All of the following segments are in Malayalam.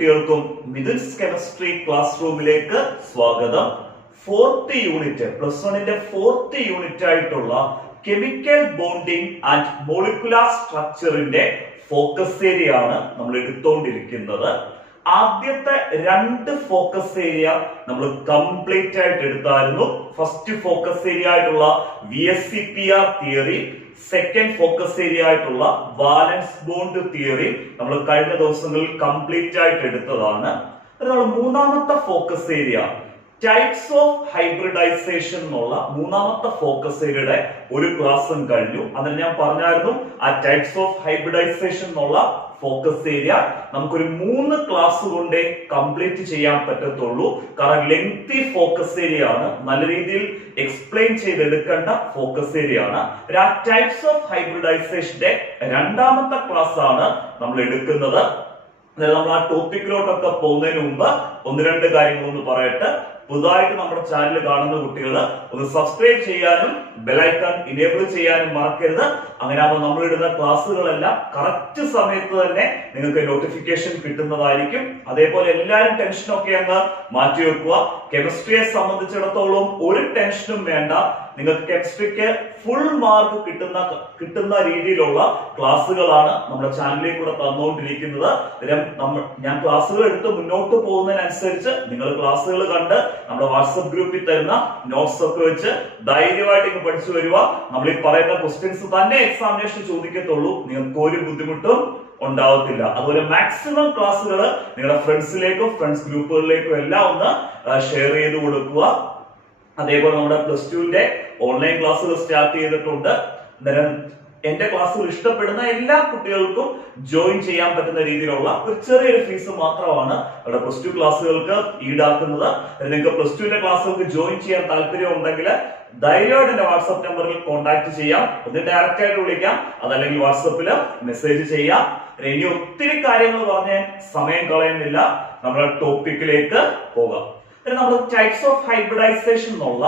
കുട്ടികൾക്കും മിഥുൻസ് കെമിസ്ട്രി ക്ലാസ് റൂമിലേക്ക് സ്വാഗതം. ഫോർത്ത് യൂണിറ്റ് പ്ലസ് വണ്ണിന്റെ ഫോർത്ത് യൂണിറ്റ് ആയിട്ടുള്ള കെമിക്കൽ ബോണ്ടിങ് ആൻഡ് മോളിക്കുലാർ സ്ട്രക്ചറിന്റെ ഫോക്കസ് ഏരിയ ആണ് നമ്മൾ എടുത്തുകൊണ്ടിരിക്കുന്നത്. ആദ്യത്തെ രണ്ട് ഫോക്കസ് ഏരിയ നമ്മൾ കംപ്ലീറ്റ് ആയിട്ട് എടുത്തായിരുന്നു. ഫസ്റ്റ് ഫോക്കസ് ഏരിയ ആയിട്ടുള്ള VSEPR theory, second focus area ആയിട്ടുള്ള വാലൻസ് ബോണ്ട് തിയറി നമ്മൾ കഴിഞ്ഞ ദിവസങ്ങളിൽ കംപ്ലീറ്റ് ആയിട്ട് എടുത്തതാണ്. നമ്മൾ മൂന്നാമത്തെ focus area types of hybridization എന്നുള്ള മൂന്നാമത്തെ ഫോക്കസ് ഏരിയയുടെ ഒരു ക്ലാസ്സും കഴിഞ്ഞു. അതിൽ ഞാൻ പറഞ്ഞായിരുന്നു ആ ടൈപ്സ് ഓഫ് ഹൈബ്രിഡൈസേഷൻ എന്നുള്ള ഫോക്കസ് ഏരിയ നമുക്കൊരു 3 ക്ലാസ് കൊണ്ടേ കംപ്ലീറ്റ് ചെയ്യാൻ പറ്റത്തുള്ളൂ. കാരണം ലെങ്തി ഫോക്കസ് ഏരിയ ആണ്, നല്ല രീതിയിൽ എക്സ്പ്ലെയിൻ ചെയ്തെടുക്കേണ്ട ഫോക്കസ് ഏരിയ ആണ്. ആ ടൈപ്സ് ഓഫ് ഹൈബ്രിഡൈസേഷന്റെ രണ്ടാമത്തെ ക്ലാസ് ആണ് നമ്മൾ എടുക്കുന്നത്. നമ്മൾ ആ ടോപ്പിക്കിലോട്ടൊക്കെ പോകുന്നതിന് മുമ്പ് 1-2 കാര്യങ്ങളൊന്ന് പറയട്ടെ. പുതുതായിട്ട് നമ്മുടെ ചാനൽ കാണുന്ന കുട്ടികൾ ഒന്ന് സബ്സ്ക്രൈബ് ചെയ്യാനും ബെലൈക്കൺ ഇനേബിൾ ചെയ്യാനും മറക്കരുത്. അങ്ങനെ ആകുമ്പോൾ നമ്മൾ ഇടുന്ന ക്ലാസ്സുകളെല്ലാം കറക്റ്റ് സമയത്ത് തന്നെ നിങ്ങൾക്ക് നോട്ടിഫിക്കേഷൻ കിട്ടുന്നതായിരിക്കും. അതേപോലെ എല്ലാവരും ടെൻഷനൊക്കെ അങ്ങ് മാറ്റി വെക്കുക. കെമിസ്ട്രിയെ സംബന്ധിച്ചിടത്തോളം ഒരു ടെൻഷനും വേണ്ട. നിങ്ങൾക്ക് കെമിസ്ട്രിക്ക് ഫുൾ മാർക്ക് കിട്ടുന്ന രീതിയിലുള്ള ക്ലാസ്സുകളാണ് നമ്മുടെ ചാനലിൽ കൂടെ തന്നുകൊണ്ടിരിക്കുന്നത്. ഞാൻ ക്ലാസ്സുകൾ എടുത്ത് മുന്നോട്ട് പോകുന്നതിനനുസരിച്ച് നിങ്ങൾ ക്ലാസ്സുകൾ കണ്ട് നമ്മുടെ വാട്സ്ആപ്പ് ഗ്രൂപ്പിൽ തരുന്ന നോട്ട്സ് ഒക്കെ വെച്ച് ധൈര്യമായിട്ട് ഇങ്ങ് പഠിച്ചു വരിക. നമ്മൾ ഈ പറയുന്ന ക്വസ്റ്റ്യൻസ് തന്നെ എക്സാമിനേഷൻ ചോദിക്കത്തുള്ളൂ. നിങ്ങൾക്ക് ഒരു ബുദ്ധിമുട്ടും ഉണ്ടാവത്തില്ല. അതുപോലെ മാക്സിമം ക്ലാസ്സുകൾ നിങ്ങളുടെ ഫ്രണ്ട്സിലേക്കും ഫ്രണ്ട്സ് ഗ്രൂപ്പുകളിലേക്കും എല്ലാം ഒന്ന് ഷെയർ ചെയ്ത് കൊടുക്കുക. അതേപോലെ നമ്മുടെ +2ന്റെ ഓൺലൈൻ ക്ലാസ്സുകൾ സ്റ്റാർട്ട് ചെയ്തിട്ടുണ്ട്. എന്റെ ക്ലാസ്സുകൾ ഇഷ്ടപ്പെടുന്ന എല്ലാ കുട്ടികൾക്കും ജോയിൻ ചെയ്യാൻ പറ്റുന്ന രീതിയിലുള്ള ഒരു ചെറിയൊരു ഫീസ് മാത്രമാണ് അവിടെ +2 ക്ലാസ്സുകൾക്ക് ഈടാക്കുന്നത്. നിങ്ങൾക്ക് +2ന്റെ ക്ലാസ്സുകൾക്ക് ജോയിൻ ചെയ്യാൻ താല്പര്യം ഉണ്ടെങ്കിൽ ധൈര്യമായിട്ട് എന്റെ വാട്സ്ആപ്പ് നമ്പറിൽ കോൺടാക്ട് ചെയ്യാം. ഒന്ന് ഡയറക്റ്റ് ആയിട്ട് വിളിക്കാം, അതല്ലെങ്കിൽ വാട്സ്ആപ്പിൽ മെസ്സേജ് ചെയ്യാം. ഇനി ഒത്തിരി കാര്യങ്ങൾ പറഞ്ഞ് സമയം കളയുന്നില്ല, നമ്മുടെ ടോപ്പിക്കിലേക്ക് പോകാം. നമ്മൾ ടൈപ്സ് ഓഫ് ഹൈബ്രിഡൈസേഷൻ എന്നുള്ള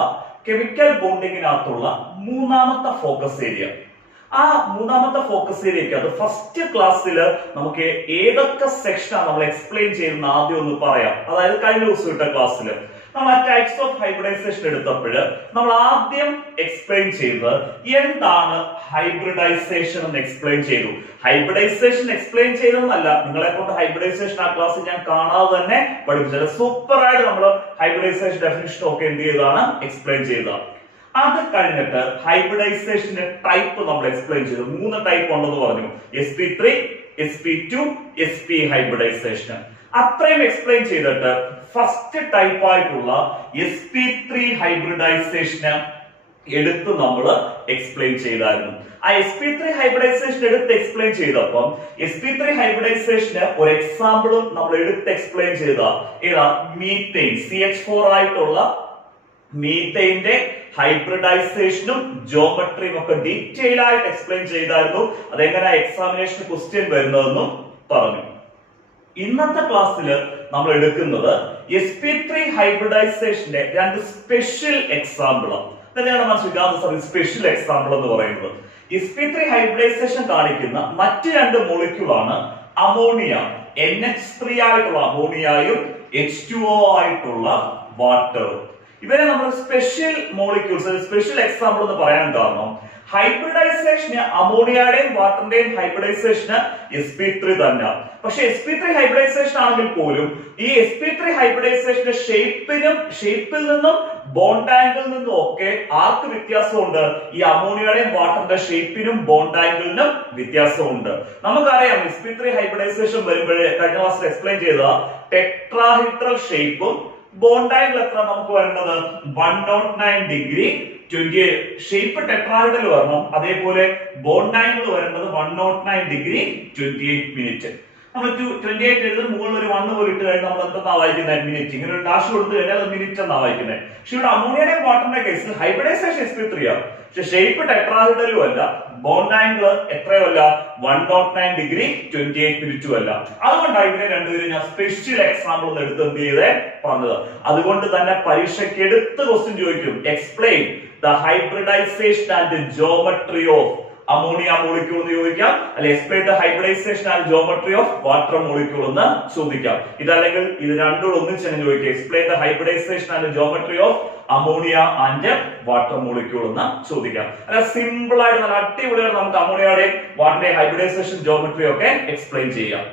കെമിക്കൽ ബോണ്ടിങ്ങിനകത്തുള്ള മൂന്നാമത്തെ ഫോക്കസ് ഏരിയ, ആ മൂന്നാമത്തെ ഫോക്കസ് ഏരിയക്ക് അത് ഫസ്റ്റ് ക്ലാസ്സിൽ നമുക്ക് ഏതൊക്കെ സെക്ഷനാണ് നമ്മൾ എക്സ്പ്ലെയിൻ ചെയ്യുന്ന ആദ്യം ഒന്ന് പറയാം. അതായത് കഴിഞ്ഞ ദിവസം ഇട്ട ക്ലാസ്സിൽ നമ്മൾ ആ ടൈപ്സ് ഓഫ് ഹൈബ്രിഡൈസേഷൻ എടുത്തപ്പോൾ നമ്മൾ ആദ്യം എക്സ്പ്ലെയിൻ ചെയ്തത് എന്താണ് ഹൈബ്രിഡൈസേഷൻ എന്ന് എക്സ്പ്ലെയിൻ ചെയ്തു. ഹൈബ്രിഡൈസേഷൻ എക്സ്പ്ലെയിൻ ചെയ്തെന്നല്ല, നിങ്ങളെ കൊണ്ട് ഹൈബ്രിഡൈസേഷൻ ആ ക്ലാസ്സിൽ ഞാൻ കാണാതെ തന്നെ പഠിപ്പിച്ചത്. സൂപ്പർ ആയിട്ട് നമ്മൾ ഹൈബ്രിഡൈസേഷൻ ഡെഫിനിഷൻ ഒക്കെ എന്ത് ചെയ്താണ് എക്സ്പ്ലെയിൻ ചെയ്തതാണ്. അത് കഴിഞ്ഞിട്ട് ഹൈബ്രിഡൈസേഷന്റെ ടൈപ്പ് നമ്മൾ എക്സ്പ്ലെയിൻ ചെയ്തു. 3 ടൈപ്പ് ഉണ്ടെന്ന് പറഞ്ഞു. sp3, sp2, sp hybridization. അത്രയും എക്സ്പ്ലെയിൻ ചെയ്തിട്ട് ഫസ്റ്റ് ടൈപ്പ് ആയിട്ടുള്ള sp3 ഹൈബ്രിഡൈസേഷന് എടുത്ത് നമ്മൾ എക്സ്പ്ലെയിൻ ചെയ്തായിരുന്നു. ആ sp3 ഹൈബ്രിഡൈസേഷൻ എടുത്ത് എക്സ്പ്ലെയിൻ ചെയ്തപ്പം sp3 ഹൈബ്രിഡൈസേഷന് ഒരു എക്സാമ്പിളും നമ്മൾ എടുത്ത് എക്സ്പ്ലെയിൻ ചെയ്ത ഏതാ, മീത്തേൻ CH4 ആയിട്ടുള്ള മീത്തേന്റെ ഹൈബ്രിഡൈസേഷനും ജോമെട്രിയും ഒക്കെ ഡീറ്റെയിൽ ആയിട്ട് എക്സ്പ്ലെയിൻ ചെയ്തായിരുന്നു. അതെങ്ങനെ എക്സാമിനേഷൻ ക്വസ്റ്റ്യൻ വരുന്നതെന്നും പറഞ്ഞു. ഇന്നത്തെ ക്ലാസ്സിൽ നമ്മൾ എടുക്കുന്നത് sp3 ഹൈബ്രിഡൈസേഷന്റെ 2 സ്പെഷ്യൽ എക്സാമ്പിളാണ്. തന്നെയാണ് മനസ്സിലാക്കുന്നത് സ്പെഷ്യൽ എക്സാമ്പിൾ എന്ന് പറയുന്നത്. sp3 ഹൈബ്രിഡൈസേഷൻ കാണിക്കുന്ന മറ്റ് 2 മോളിക്യൂളാണ് അമോണിയ, NH3 ആയിട്ടുള്ള അമോണിയയും H2O ആയിട്ടുള്ള വാട്ടറും. ഇവരെ നമ്മൾ സ്പെഷ്യൽ മോളിക്യൂൾസ്, സ്പെഷ്യൽ എക്സാമ്പിൾ എന്ന് പറയാൻ കാരണം ഹൈബ്രിഡൈസേഷന് അമോണിയയുടെയും വാട്ടറിന്റെയും ഹൈബ്രിഡൈസേഷന് sp3 തന്നെ. പക്ഷെ sp3 ഹൈബ്രിഡൈസേഷൻ ആണെങ്കിൽ പോലും ഈ sp3 ഹൈബ്രിഡൈസേഷന്റെ ഷേപ്പിൽ നിന്നും ബോണ്ട് ആംഗിളിൽ നിന്നും ഒക്കെ ആർക്ക് വ്യത്യാസമുണ്ട്? ഈ അമോണിയയുടെയും വാട്ടറിന്റെ ഷേപ്പിനും ബോണ്ട് ആംഗിളിനും വ്യത്യാസമുണ്ട്. നമുക്കറിയാം sp3 ഹൈബ്രിഡൈസേഷൻ വരുമ്പോഴേ കഴിഞ്ഞ ക്ലാസ്സിൽ എക്സ്പ്ലെയിൻ ചെയ്ത ടെട്രാഹീഡ്രൽ ഷേപ്പും ബോണ്ട് ആംഗിൾ എത്ര നമുക്ക് വരുന്നത് 109 ഡിഗ്രി 20 ഷേപ്പ് ടെട്രാഹീഡ്രൽ വരണം. അതേപോലെ ബോണ്ട് ആംഗിൾ വരുന്നത് 109 ഡിഗ്രി 28 മിനിറ്റ്. നമ്മൾ 28 എഴുതുന്ന മുകളിൽ ഒരു 1 പോലെ ഇട്ട് കഴിഞ്ഞാൽ നമ്മൾ എന്താ വായിക്കുന്നത്? മിനിറ്റ്. ഇങ്ങനെ ഒരു ഡാഷ് കൊടുത്തു കഴിഞ്ഞാൽ അത് മിനിറ്റ് എന്നാ വായിക്കുന്നത്. പക്ഷെ ഇവിടെ അമോണിയയുടെയും വാട്ടറിന്റെ കേസിൽ ഹൈബ്രിഡൈസേഷൻ sp3 ആണ്, പക്ഷെ ഷേപ്പ് ടെട്രാഹീഡ്രലും അല്ല, ബോണ്ട് ആംഗിൾ എത്രയോ അല്ല 109 ഡിഗ്രി 28 മിനിറ്റും അല്ല. അതുകൊണ്ടാണ് ഇവരെ രണ്ടുപേരും ഞാൻ സ്പെഷ്യൽ എക്സാമ്പിൾ ഒന്ന് എടുത്ത് എന്ത് ചെയ്തേ പറഞ്ഞത്. അതുകൊണ്ട് തന്നെ പരീക്ഷയ്ക്ക് എടുത്ത് ക്വസ്റ്റ്യൻ ചോദിക്കും, explain the hybridization and the geometry of ammonia molecule എന്ന് ചോദിക്കാം, അല്ലെ explain the hybridisation and geometry of water molecule എന്ന് ചോദിക്കാം. ഇതല്ലെങ്കിൽ ഇത് രണ്ടും ഒന്നിച്ച് തന്നെ ചോദിക്കാം, explain the hybridisation and geometry of ammonia and water molecule എന്ന് ചോദിക്കാം. അല്ല സിമ്പിൾ ആയിട്ട് നല്ല അടിപൊളിയായിട്ട് നമുക്ക് അമോണിയയുടെയും വാട്ടറിന്റെയും ഹൈബ്രിഡൈസേഷൻ ജോമെട്രി ഒക്കെ എക്സ്പ്ലെയിൻ ചെയ്യാം.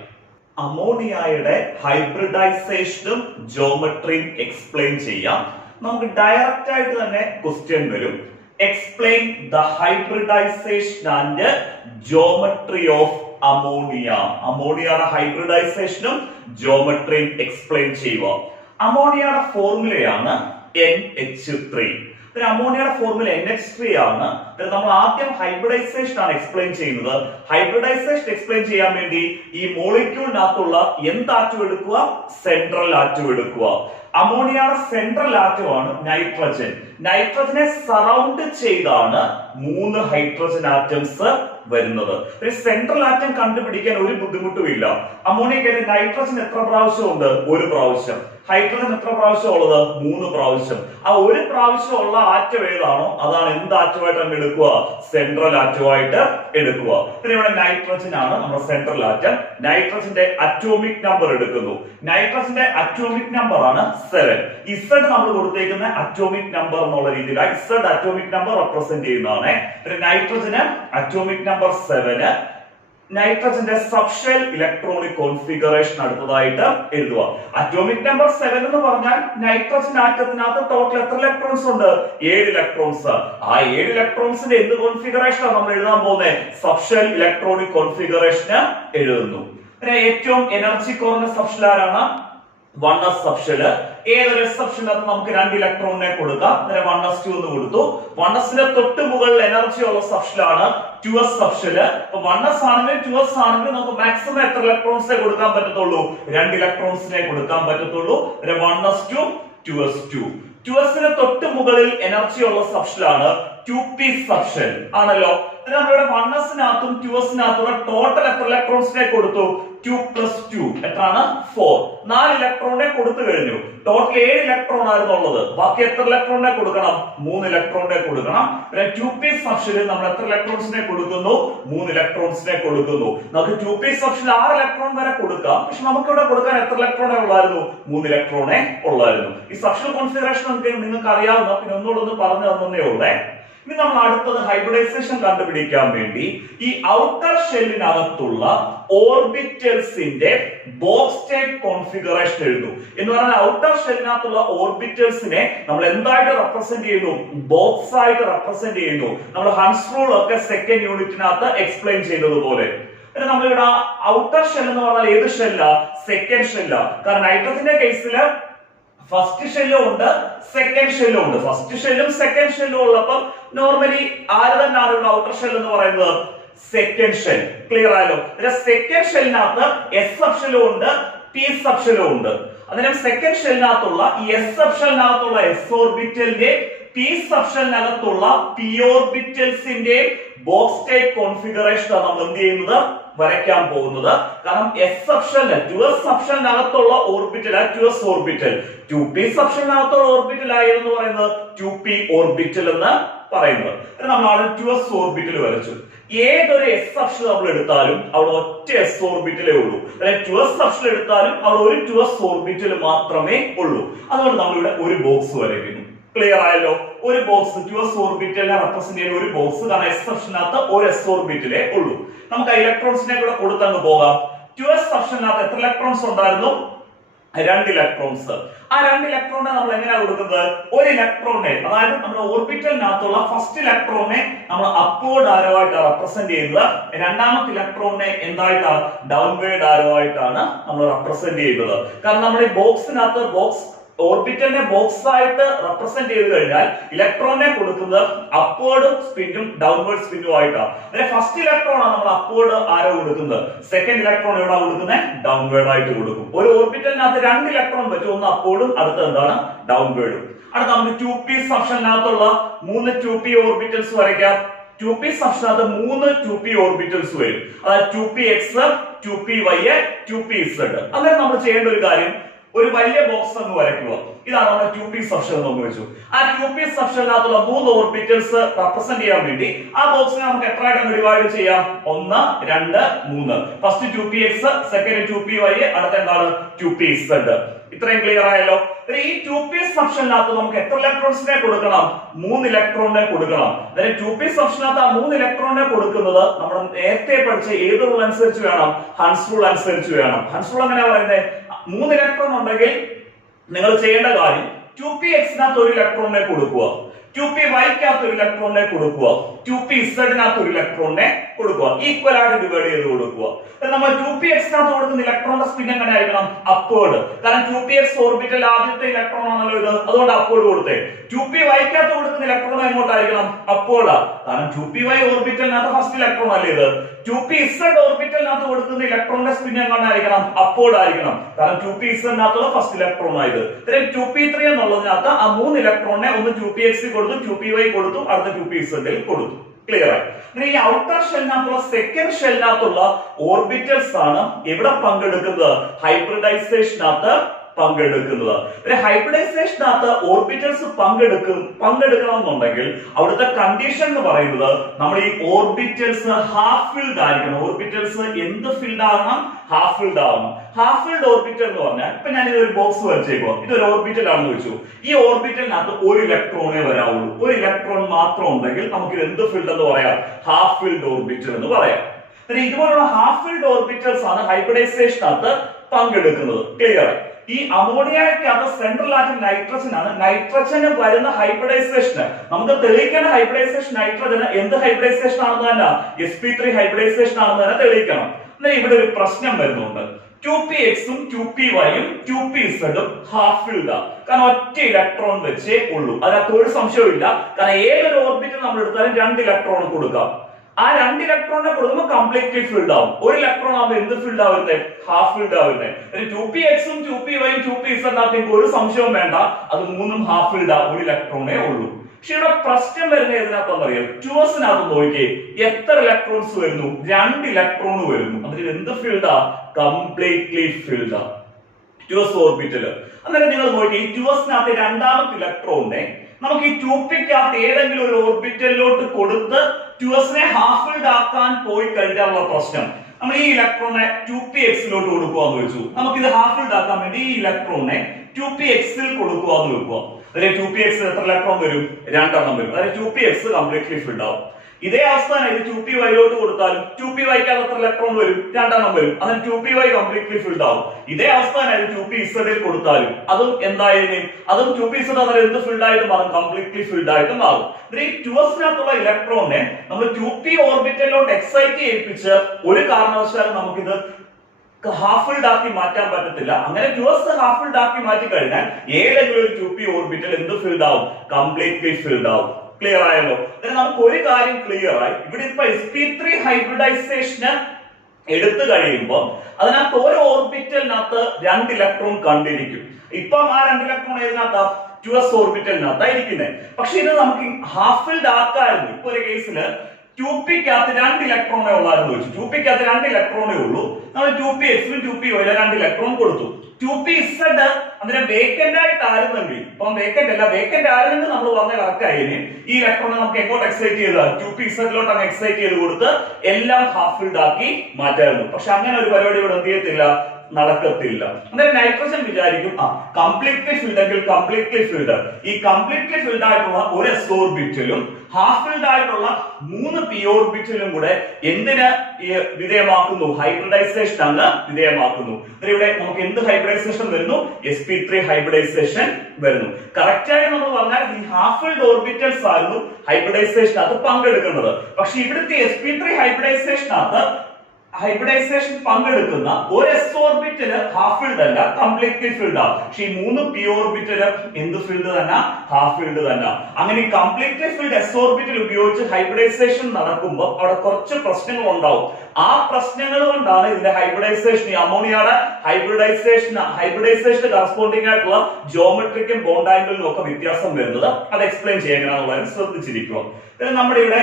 അമോണിയയുടെ ഹൈബ്രിഡൈസേഷനും ജോമെട്രിയും എക്സ്പ്ലെയിൻ ചെയ്യാം. നമുക്ക് ഡയറക്റ്റ് ആയിട്ട് തന്നെ ക്വസ്റ്റ്യൻ വരും, explain the hybridisation and geometry of ammonia. അമോണിയയുടെ ഹൈബ്രിഡൈസേഷനും ജോമെട്രിയും എക്സ്പ്ലെയിൻ ചെയ്യുക. അമോണിയയുടെ ഫോർമുലയാണ് NH3. അമോണിയയുടെ ഫോർമുല NH3 ആണ്. നമ്മൾ ആദ്യം ഹൈബ്രിഡൈസേഷൻ ആണ് എക്സ്പ്ലെയിൻ ചെയ്യുന്നത്. ഹൈബ്രിഡൈസേഷൻ എക്സ്പ്ലെയിൻ ചെയ്യാൻ വേണ്ടി ഈ മോളിക്യൂളിനകത്തുള്ള എന്ത് ആറ്റം എടുക്കുക? സെൻട്രൽ ആറ്റം എടുക്കുക. അമോണിയയുടെ സെൻട്രൽ ആറ്റം ആണ് നൈട്രജൻ. നൈട്രജനെ സറൗണ്ട് ചെയ്താണ് 3 ഹൈഡ്രജൻ ആറ്റംസ് വരുന്നത്. ഒരു സെൻട്രൽ ആറ്റം കണ്ടുപിടിക്കാൻ ഒരു ബുദ്ധിമുട്ടുമില്ല. അമോണിയക്ക് നൈട്രജൻ എത്ര പ്രാവശ്യം ഉണ്ട്? 1 പ്രാവശ്യം. ഹൈഡ്രജൻ എത്ര പ്രാവശ്യം ഉള്ളത്? 3 പ്രാവശ്യം. ആ 1 പ്രാവശ്യം ഉള്ള ആറ്റം ഏതാണോ അതാണ് എന്ത് ആറ്റമായിട്ട് അങ്ങ് എടുക്കുക? സെൻട്രൽ ആറ്റമായിട്ട് എടുക്കുക. പിന്നെ ഇവിടെ നൈട്രജൻ ആണ് നമ്മുടെ സെൻട്രൽ ആറ്റം. നൈട്രജന്റെ അറ്റോമിക് നമ്പർ എടുക്കുന്നു. നൈട്രജന്റെ അറ്റോമിക് നമ്പർ ആണ് 7. Z നമ്മൾ കൊടുത്തേക്കുന്ന അറ്റോമിക് നമ്പർ എന്നുള്ള രീതിയിലാണ് Z അറ്റോമിക് നമ്പർ റെപ്രസെന്റ് ചെയ്യുന്നതാണ്. പിന്നെ നൈട്രജന് അറ്റോമിക് നമ്പർ 7. നൈട്രജന്റെ സബ്ഷെൽ ഇലക്ട്രോണിക് കോൺഫിഗറേഷൻ അടുത്തതായിട്ട് എഴുതുക. അറ്റോമിക് നമ്പർ 7 എന്ന് പറഞ്ഞാൽ നൈട്രജൻ ആറ്റത്തിനകത്ത് ടോട്ടൽ എത്ര ഇലക്ട്രോൺസ് ഉണ്ട്? 7 ഇലക്ട്രോൺസ്. ആ 7 ഇലക്ട്രോൺസിന്റെ എന്ത് കോൺഫിഗറേഷൻ ആണ് നമ്മൾ എഴുതാൻ പോകുന്നത്? സബ്ഷെൽ ഇലക്ട്രോണിക് കോൺഫിഗറേഷൻ എഴുതുന്നു. ഏറ്റവും എനർജി കുറഞ്ഞ സബ്ഷെൽ ആരാണ്? 1s subshell. ഏതൊരു സബ്ഷെലിനകത്ത് നമുക്ക് 2 ഇലക്ട്രോണിനെ കൊടുക്കാം. 1s2 എന്ന് കൊടുത്തു. 1sന്റെ തൊട്ട് മുകളിൽ എനർജി ഉള്ള സബ്ഷെലാണ് 2s സബ്ഷെല്. അപ്പൊ 1s ആണെങ്കിൽ 2s ആണെങ്കിൽ നമുക്ക് മാക്സിമം എത്ര ഇലക്ട്രോൺസിനെ കൊടുക്കാൻ പറ്റത്തുള്ളൂ? 2 ഇലക്ട്രോൺസിനെ കൊടുക്കാൻ പറ്റത്തുള്ളൂ. 1s2 2s2. 2sന് തൊട്ട് മുകളിൽ എനർജി ഉള്ള സബ്ഷെലാണ് 2p സബ്ഷെൽ ആണല്ലോ. നമ്മളിവിടെ 1sനകത്തും 2sനകത്തുള്ള ടോട്ടൽ എത്ര ഇലക്ട്രോൺസിനെ കൊടുത്തു? 2 + 2 എത്രയാണ്? 4. 4 ഇലക്ട്രോണിനെ കൊടുത്തു കഴിഞ്ഞു. ടോട്ടൽ 7 ഇലക്ട്രോൺ ആയിരുന്നു ഉള്ളത്. ബാക്കി എത്ര ഇലക്ട്രോണിനെ കൊടുക്കണം? 3 ഇലക്ട്രോണിനെ കൊടുക്കണം. 2p സബ്ഷെലിൽ നമ്മൾ എത്ര ഇലക്ട്രോൺസിനെ കൊടുക്കുന്നു? 3 ഇലക്ട്രോൺസിനെ കൊടുക്കുന്നു. നമുക്ക് 2p സബ്ഷെലിൽ 6 ഇലക്ട്രോൺ വരെ കൊടുക്കാം. പക്ഷെ നമുക്ക് ഇവിടെ കൊടുക്കാൻ എത്ര ഇലക്ട്രോണേ ഉള്ളായിരുന്നു? 3 ഇലക്ട്രോണേ ഉള്ളായിരുന്നു. ഈ സബ്ഷെൽ കോൺഫിഗറേഷൻ നിങ്ങൾക്ക് അറിയാവുന്ന, പിന്നെ ഒന്നുകൂടെ പറഞ്ഞു തന്നേ ഉള്ളേ. ഇനി നമ്മൾ അടുത്തത് ഹൈബ്രിഡൈസേഷൻ കണ്ടുപിടിക്കാൻ വേണ്ടി ഈ ഔട്ടർ ഷെല്ലിനകത്തുള്ള ഓർബിറ്റൽസിന്റെ ബോക്സ് സ്റ്റേറ്റ് കോൺഫിഗറേഷൻ എഴുതും. എന്ന് പറഞ്ഞാൽ ഔട്ടർ ഷെല്ലിനകത്തുള്ള ഓർബിറ്റൽസിനെ നമ്മൾ എന്തായിട്ട് റെപ്രസെന്റ് ചെയ്യുന്നു? ബോക്സ് ആയിട്ട് റെപ്രസെന്റ് ചെയ്യുന്നു. നമ്മൾ ഹൺസ് റൂൾ ഒക്കെ സെക്കൻഡ് യൂണിറ്റിനകത്ത് എക്സ്പ്ലെയിൻ ചെയ്തതുപോലെ. നമ്മളിവിടെ ഔട്ടർ ഷെൽ എന്ന് പറഞ്ഞാൽ ഏത് ഷെല്ലാ? സെക്കൻഡ് ഷെല്ലാ. കാരണം നൈട്രജന്റെ കേസില് ഫസ്റ്റ് ഷെല്ലും ഉണ്ട്, സെക്കൻഡ് ഷെല്ലും ഉണ്ട്. ഫസ്റ്റ് ഷെല്ലും സെക്കൻഡ് ഷെല്ലും ഉള്ളപ്പോൾ നോർമലി ആര് തന്നെയാണ് ഇവിടെ ഔട്ടർ ഷെൽ എന്ന് പറയുന്നത്? Second shell. ക്ലിയർ ആയല്ലോ. സെക്കൻഡ് ഷെല്ലിനകത്ത് എസ് സബ്ഷെല്ലും ഉണ്ട്, പി സബ്ഷെല്ലും ഉണ്ട്. അന്നേരം സെക്കൻഡ് ഷെല്ലിനകത്തുള്ള ഈ എസ് സബ്ഷെല്ലിനകത്തുള്ള എസ് ഓർബിറ്റലിന്റെ പി സബ്ഷെല്ലിനകത്തുള്ള പി ഓർബിറ്റൽസിന്റെ ബോക്സ് സ്റ്റേറ്റ് കോൺഫിഗറേഷൻ നമ്മൾ എന്ത് ചെയ്യുന്നത്? വരയ്ക്കാൻ പോകുന്നത്. കാരണം എസ് സബ്ഷെല്ലിന് 2s സബ്ഷെല്ലിനകത്തുള്ള ഓർബിറ്റൽ 2s ഓർബിറ്റൽ, 2p സബ്ഷെല്ലിനകത്തുള്ള ഓർബിറ്റൽ ആയിരുന്നു പറയുന്നത് 2p ഓർബിറ്റൽ എന്ന് പറയുന്നത്. നമ്മൾ 2s ഓർബിറ്റൽ വരച്ചു. ഏതൊരു എസ് സബ്ഷെൽ നമ്മൾ എടുത്താലും അവിടെ ഒറ്റ എസ് ഓർബിറ്റലേ ഉള്ളൂ. അതായത് 2s സബ്ഷെൽ എടുത്താലും അവിടെ ഒരു 2s ഓർബിറ്റൽ മാത്രമേ ഉള്ളൂ. അതുകൊണ്ട് നമ്മളിവിടെ ഒരു ബോക്സ് വരയ്ക്കുന്നു. ക്ലിയർ ആയല്ലോ. ഒരു ബോക്സ് 2s ഓർബിറ്റലിനെ റെപ്രസെന്റ് ചെയ്യുന്ന ഒരു ബോക്സ്. കാരണം എസ് സബ്ഷെലിനകത്ത് ഒരു എസ് ഓർബിറ്റലേ ഉള്ളൂ. നമുക്ക് ഇലക്ട്രോൺസിനെ കൂടെ കൊടുത്തങ്ങ് പോകാം. 2s സബ്ഷെലിനകത്ത് എത്ര ഇലക്ട്രോൺസ് ഉണ്ടായിരുന്നു? 2 ഇലക്ട്രോൺസ്. ആ 2 ഇലക്ട്രോണിനെ നമ്മൾ എങ്ങനെയാണ് കൊടുക്കുന്നത്? ഒരു ഇലക്ട്രോണിനെ, അതായത് നമ്മുടെ ഓർബിറ്റലിനകത്തുള്ള ഫസ്റ്റ് ഇലക്ട്രോണിനെ നമ്മൾ അപ്വേർഡ് ആരോ ആയിട്ടാണ് റെപ്രസെന്റ് ചെയ്യുന്നത്. രണ്ടാമത്തെ ഇലക്ട്രോണിനെ എന്തായിട്ടാണ്? ഡൗൺവേർഡ് ആരോ ആയിട്ടാണ് നമ്മൾ റെപ്രസെന്റ് ചെയ്യുന്നത്. കാരണം നമ്മൾ ഈ ബോക്സിനകത്ത് ഓർബിറ്റലിനെ ബോക്സ് ആയിട്ട് റെപ്രസെന്റ് ചെയ്ത് കഴിഞ്ഞാൽ ഇലക്ട്രോണിനെ കൊടുക്കുന്നത് അപ്വേർഡ് സ്പിന്നും ഡൗൺവേർഡ് സ്പിന്നും ആയിട്ടാണ്. ഫസ്റ്റ് ഇലക്ട്രോൺ ആണ് നമ്മൾ അപ്വേർഡ് ആരോ കൊടുക്കുന്നത്. സെക്കൻഡ് ഇലക്ട്രോൺ എവിടെ കൊടുക്കുന്നത്? ഡൗൺവേർഡ് ആയിട്ട് കൊടുക്കും. ഒരു ഓർബിറ്റലിനകത്ത് 2 ഇലക്ട്രോൺ പറ്റും. ഒന്ന് അപ്വേർഡും അടുത്ത എന്താണ്? ഡൗൺവേർഡും. അടുത്ത നമുക്ക് 2p സബ്ഷെല്ലിനകത്തുള്ള 3 2p ഓർബിറ്റൽസ് വരയ്ക്കാം. 2p സബ്ഷെല്ലിനകത്ത് 3 2p ഓർബിറ്റൽസ് വരും. അതായത് 2px 2py 2pz. അന്നേരം നമ്മൾ ചെയ്യേണ്ട ഒരു കാര്യം, ഒരു വലിയ ബോക്സ് അങ്ങ് വരയ്ക്കുക. ഇതാണ് നമ്മുടെ 2p സബ്ഷെൽ എന്ന് വെച്ചു. ആ 2p സബ്ഷെലിനകത്തുള്ള 3 ഓർബിറ്റൽസ് റെപ്രസെന്റ് ചെയ്യാൻ വേണ്ടി ആ ബോക്സിനെ നമുക്ക് എത്ര ആയിട്ട് ഡിവൈഡ് ചെയ്യാം? 1 2 3. ഫസ്റ്റ് 2px, സെക്കൻഡ് 2py, അടുത്ത എന്താണ് 2pz. ഇത്രയും ക്ലിയർ ആയല്ലോ. ഈ 2p സബ്ഷെലിനകത്ത് നമുക്ക് എത്ര ഇലക്ട്രോൺസിനെ കൊടുക്കണം? 3 ഇലക്ട്രോണിനെ കൊടുക്കണം. അതായത് 2p സബ്ഷെലിനകത്ത് ആ 3 ഇലക്ട്രോണിനെ കൊടുക്കുന്നത് നമ്മൾ നേരത്തെ പഠിച്ച ഏത് റൂൾ അനുസരിച്ച് വേണം? ഹൺസ് റൂൾ അനുസരിച്ച് വേണം. ഹൺസ് റൂൾ എങ്ങനെയാ പറയുന്നത്? 3 ഇലക്ട്രോൺ ഉണ്ടെങ്കിൽ നിങ്ങൾ ചെയ്യേണ്ട കാര്യം 2px-നകത്ത് 1 ഇലക്ട്രോണിനെ കൊടുക്കുക, 2py-ക്കകത്ത് 1 ഇലക്ട്രോണിനെ കൊടുക്കുക, 2pz-നകത്ത് 1 ഇലക്ട്രോണിനെ കൊടുക്കുക, ഈക്വൽ ആയിട്ട് ഡിവൈഡ് ചെയ്ത് കൊടുക്കുക. നമ്മൾ 2px-നകത്ത് കൊടുക്കുന്ന ഇലക്ട്രോണിന്റെ സ്പിൻ എങ്ങനെ ആയിരിക്കണം? അപ്വേർഡ്. കാരണം 2px ഓർബിറ്റൽ ആദ്യത്തെ ഇലക്ട്രോൺ ആണല്ലോ ഇത്, അതുകൊണ്ട് അപ്വേർഡ് കൊടുത്തേ. 2py-ക്കകത്ത് കൊടുക്കുന്ന ഇലക്ട്രോൺ എങ്ങോട്ടായിരിക്കണം? അപ്വേർഡ്. കാരണം 2py ഓർബിറ്റലിനകത്ത് ഫസ്റ്റ് ഇലക്ട്രോൺ അല്ലേ ഇത്. 2pz ഓർബിറ്റലിനകത്ത് കൊടുക്കുന്ന ഇലക്ട്രോണിന്റെ സ്പിൻ എങ്ങോട്ടായിരിക്കണം? അപ്വേർഡ് ആയിരിക്കണം. കാരണം 2pz-നകത്തുള്ള ഫസ്റ്റ് ഇലക്ട്രോൺ ആയത്. 2p3 എന്നുള്ളതിനകത്ത് ആ 3 ഇലക്ട്രോണിനെ ഒന്ന് 2px കൊടുത്തു, 2py കൊടുത്തു, അടുത്ത 2pz കൊടുത്തു. ക്ലിയർ ആയി. ഈ ഔട്ടർ ഷെല്ലിനകത്തുള്ള സെക്കൻഡ് ഷെല്ലിനകത്തുള്ള ഓർബിറ്റൽസ് ആണ് എവിടെ പങ്കെടുക്കുന്നത്? ഹൈബ്രിഡൈസേഷനകത്ത് പങ്കെടുക്കുന്നത്. ഹൈബ്രിഡൈസേഷനകത്ത് ഓർബിറ്റൽസ് പങ്കെടുക്കണമെന്നുണ്ടെങ്കിൽ അവിടുത്തെ കണ്ടീഷൻ എന്ന് പറയുന്നത് നമ്മൾ ഈ ഓർബിറ്റൽസ് ഹാഫ് ഫിൽഡ് ആയിരിക്കണം. ഓർബിറ്റൽസ് എന്ത് ഫിൽഡ് ആകണം? ഹാഫ് ഫിൽഡ് ആവണം. ഹാഫ് ഫിൽഡ് ഓർബിറ്റൽ എന്ന് പറഞ്ഞാൽ ഇപ്പൊ ഞാൻ ഇതൊരു ബോക്സ് വരച്ചേക്കോ, ഇതൊരു ഓർബിറ്റൽ ആണെന്ന് വെച്ചു. ഈ ഓർബിറ്റലിനകത്ത് 1 ഇലക്ട്രോണേ വരാവുള്ളൂ. 1 ഇലക്ട്രോൺ മാത്രം ഉണ്ടെങ്കിൽ നമുക്ക് ഇത് എന്ത് ഫിൽഡ് എന്ന് പറയാം? ഹാഫ് ഫിൽഡ് ഓർബിറ്റൽ എന്ന് പറയാം. ഇതുപോലുള്ള ഹാഫ് ഫിൽഡ് ഓർബിറ്റൽസ് ആണ് ഹൈബ്രിഡൈസേഷനകത്ത് പങ്കെടുക്കുന്നത്. ക്ലിയർ ആയി. ഈ അമോണിയക്കകത്ത് സെൻട്രൽ ആറ്റം നൈട്രജൻ ആണ്. നൈട്രജന് വരുന്ന ഹൈബ്രിഡൈസേഷന് നമുക്ക് തെളിയിക്കേണ്ട ഹൈബ്രിഡൈസേഷൻ നൈട്രജന് എന്ത് ഹൈബ്രിഡൈസേഷൻ ആണെന്ന് തന്നെ sp3 ഹൈബ്രിഡൈസേഷൻ ആണെന്ന് തന്നെ തെളിയിക്കണം. എന്നാൽ ഇവിടെ ഒരു പ്രശ്നം വരുന്നുണ്ട്. 2px-ഉം 2py-യും 2pz-ഉം ഹാഫ് ഫിൽഡ് ആണ്. കാരണം ഒറ്റ ഇലക്ട്രോൺ വെച്ചേ ഉള്ളൂ. അതിനകത്ത് ഒരു സംശയവും ഇല്ല. കാരണം ഏതൊരു ഓർബിറ്റൽ നമ്മൾ എടുത്താലും 2 ഇലക്ട്രോൺ കൊടുക്കാം. ആ 2 ഇലക്ട്രോണിനെ കൊടുക്കുമ്പോൾ കംപ്ലീറ്റ്ലി ഫിൽഡ് ആവും. 1 ഇലക്ട്രോൺ ആവുമ്പോൾ എന്ത് ഫിൽഡ് ആവുന്നത്? ഹാഫ് ഫിൽഡ് ആവുന്നത്. 2px-ഉം 2py-യും 2pz-നകത്തേക്ക് ഒരു സംശയവും വേണ്ട, അത് 3ഉം ഹാഫ് ഫിൽഡ് ആ 1 ഇലക്ട്രോണേ ഉള്ളൂ. പക്ഷെ ഇവിടെ പ്രശ്നം വരുന്ന ഏതിനകത്താണെന്ന് അറിയാം? 2s-നകത്ത് നോക്കിയേ എത്ര ഇലക്ട്രോൺസ് വരുന്നു? 2 ഇലക്ട്രോൺ വരുന്നു. അതിൽ എന്ത് ഫിൽഡാ? Completely ഫിൽഡാ 2s orbital. അന്നേരം നിങ്ങൾ നോക്കി 2s-നകത്ത് രണ്ടാമത്തെ ഇലക്ട്രോണിനെ നമുക്ക് ഈ 2p-ക്കകത്ത് ഏതെങ്കിലും ഒരു ഓർബിറ്റലിലോട്ട് കൊടുത്ത് 2s-നെ ഹാഫ് ഫിൽഡ് ആക്കാൻ പോയി കഴിഞ്ഞാലുള്ള പ്രശ്നം, നമ്മൾ ഈ ഇലക്ട്രോണിനെ 2px-ലോട്ട് കൊടുക്കുകയെന്ന് വെച്ചു. നമുക്ക് ഇത് ഹാഫ് ഫിൽഡ് ആക്കാൻ വേണ്ടി ഈ ഇലക്ട്രോണിനെ 2px-ൽ കൊടുക്കുകയെന്ന് വെക്കുക. അതായത് 2px എത്ര ഇലക്ട്രോൺ വരും? 2 എണ്ണം വരും. അതായത് 2px കംപ്ലീറ്റ്ലി ഫിൽഡ് ആവും. ഇതേ അവസ്ഥ ഇത് 2py-ലോട്ട് കൊടുത്താലും 2py-ക്കകത്ത് എത്ര ഇലക്ട്രോൺ വരും? 2 എണ്ണം വരും. അതിന് 2py കംപ്ലീറ്റ്ലി ഫിൽഡ് ആവും. ഇതേ അവസ്ഥ 2pz-ൽ കൊടുത്താലും അതും എന്തായാലും അതും 2pz അന്നേരം എന്ത് ഫിൽഡ് ആയിട്ട് മാറും? കംപ്ലീറ്റ്ലി ഫിൽഡ് ആയിട്ട് മാറും. ഈ 2s-നകത്തുള്ള ഇലക്ട്രോണിനെ നമ്മൾ 2p ഓർബിറ്റലിലോട്ട് എക്സൈറ്റ് ചെയ്യിപ്പിച്ച് ഒരു കാരണവശാലും നമുക്കിത് ഹാഫ് ഫിൽഡ് ആക്കി മാറ്റാൻ പറ്റത്തില്ല. അങ്ങനെ 2s ഹാഫ് ഫിൽഡ് ആക്കി മാറ്റി കഴിഞ്ഞാൽ ഏതെങ്കിലും ഒരു 2p ഓർബിറ്റൽ എന്ത് ഫിൽഡ് ആവും? കംപ്ലീറ്റ്ലി ഫിൽഡ് ആവും. ക്ലിയർ ആയല്ലോ? നമുക്ക് ഒരു കാര്യം ക്ലിയർ ആയി. ഇവിടെ ഇപ്പൊ sp3 ഹൈബ്രിഡൈസേഷന് എടുത്തു കഴിയുമ്പോൾ അതിനകത്ത് ഒരു ഓർബിറ്റലിനകത്ത് 2 ഇലക്ട്രോൺ കണ്ടിരിക്കും. ഇപ്പം ആ 2 ഇലക്ട്രോൺ ഏതിനകത്താ? 2s ഓർബിറ്റലിനകത്തായിരിക്കുന്നത്. പക്ഷെ ഇത് നമുക്ക് ഹാഫ് ഫിൽഡ് ആക്കായിരുന്നു. ഇപ്പൊ ഒരു കേസില് 2p-ക്കകത്ത് 2 ഇലക്ട്രോണേ ഉള്ളായിരുന്നു വെച്ചു. 2p-ക്കകത്ത് 2 ഇലക്ട്രോണേ ഉള്ളൂ. നമ്മൾ 2px-ലും 2py-ലും 2 ഇലക്ട്രോൺ കൊടുത്തു. 2pz അതിനെ വേക്കന്റ് ആയിട്ടായിരുന്നെങ്കിൽ, ഇപ്പം വേക്കന്റ് അല്ല, വേക്കന്റ് ആയിരുന്നെങ്കിൽ നമ്മൾ പറഞ്ഞ കറക്റ്റ് ആയിരുന്നു. ഈ ഇലക്ട്രോണെ നമുക്ക് എങ്ങോട്ട് എക്സൈറ്റ് ചെയ്ത? 2pz-ലോട്ട് അങ്ങ് എക്സൈറ്റ് ചെയ്ത് കൊടുത്ത് എല്ലാം ഹാഫ് ഫിൽഡ് ആക്കി മാറ്റായിരുന്നു. പക്ഷെ അങ്ങനെ ഒരു പരിപാടി ഇവിടെ എന്ത് ചെയ്യത്തില്ല, നടക്കത്തില്ല. അന്നേരം നൈട്രജൻ വിചാരിക്കും കംപ്ലീറ്റ്ലി ഫിൽഡ് എങ്കിൽ കംപ്ലീറ്റ്ലി ഫിൽഡ്. ഈ കംപ്ലീറ്റ്ലി ഫിൽഡ് ആയിട്ടുള്ള ഒരു s ഓർബിറ്റലും ഹാഫ് ഫിൽഡ് ആയിട്ടുള്ള 3 p ഓർബിറ്റലും കൂടെ എന്തിന് വിധേയമാക്കുന്നു? ഹൈബ്രിഡൈസേഷൻ അങ്ങ് വിധേയമാക്കുന്നു. ഇവിടെ നമുക്ക് എന്ത് ഹൈബ്രിഡൈസേഷൻ വരുന്നു? sp3 ഹൈബ്രിഡൈസേഷൻ വരുന്നു. കറക്റ്റ് ആയിട്ട് നമ്മൾ പറഞ്ഞാൽ ഈ ഹാഫ് ഫിൽഡ് ഓർബിറ്റൽസ് ആയിരുന്നു ഹൈബ്രിഡൈസേഷനകത്ത് പങ്കെടുക്കുന്നത്. പക്ഷെ ഇവിടുത്തെ sp3 ഹൈബ്രിഡൈസേഷൻ പങ്കെടുക്കുന്ന ഒരു s ഓർബിറ്റല് ഹാഫ് ഫിൽഡ് അല്ല, കംപ്ലീറ്റ്ലി ഫിൽഡ് ആണ്. പക്ഷെ ഈ 3 p ഓർബിറ്റല് എന്ത് ഫിൽഡ് തന്നെ? ഹാഫ് ഫിൽഡ് തന്നെ. അങ്ങനെ കംപ്ലീറ്റ്ലി ഫിൽഡ് s ഓർബിറ്റൽ ഉപയോഗിച്ച് ഹൈബ്രിഡൈസേഷൻ നടക്കുമ്പോൾ അവിടെ കുറച്ച് പ്രശ്നങ്ങൾ ഉണ്ടാവും. ആ പ്രശ്നങ്ങൾ കൊണ്ടാണ് ഇതിന്റെ ഹൈബ്രിഡൈസേഷൻ, ഈ അമോണിയയുടെ ഹൈബ്രിഡൈസേഷൻ കറസ്പോണ്ടിങ് ആയിട്ടുള്ള ജിയോമെട്രിക്കും ബോണ്ട് ആംഗിളിലും ഒക്കെ വ്യത്യാസം വരുന്നത്. അത് എക്സ്പ്ലെയിൻ ചെയ്യാനുള്ളത് ശ്രദ്ധിച്ചിരിക്കുക. നമ്മുടെ ഇവിടെ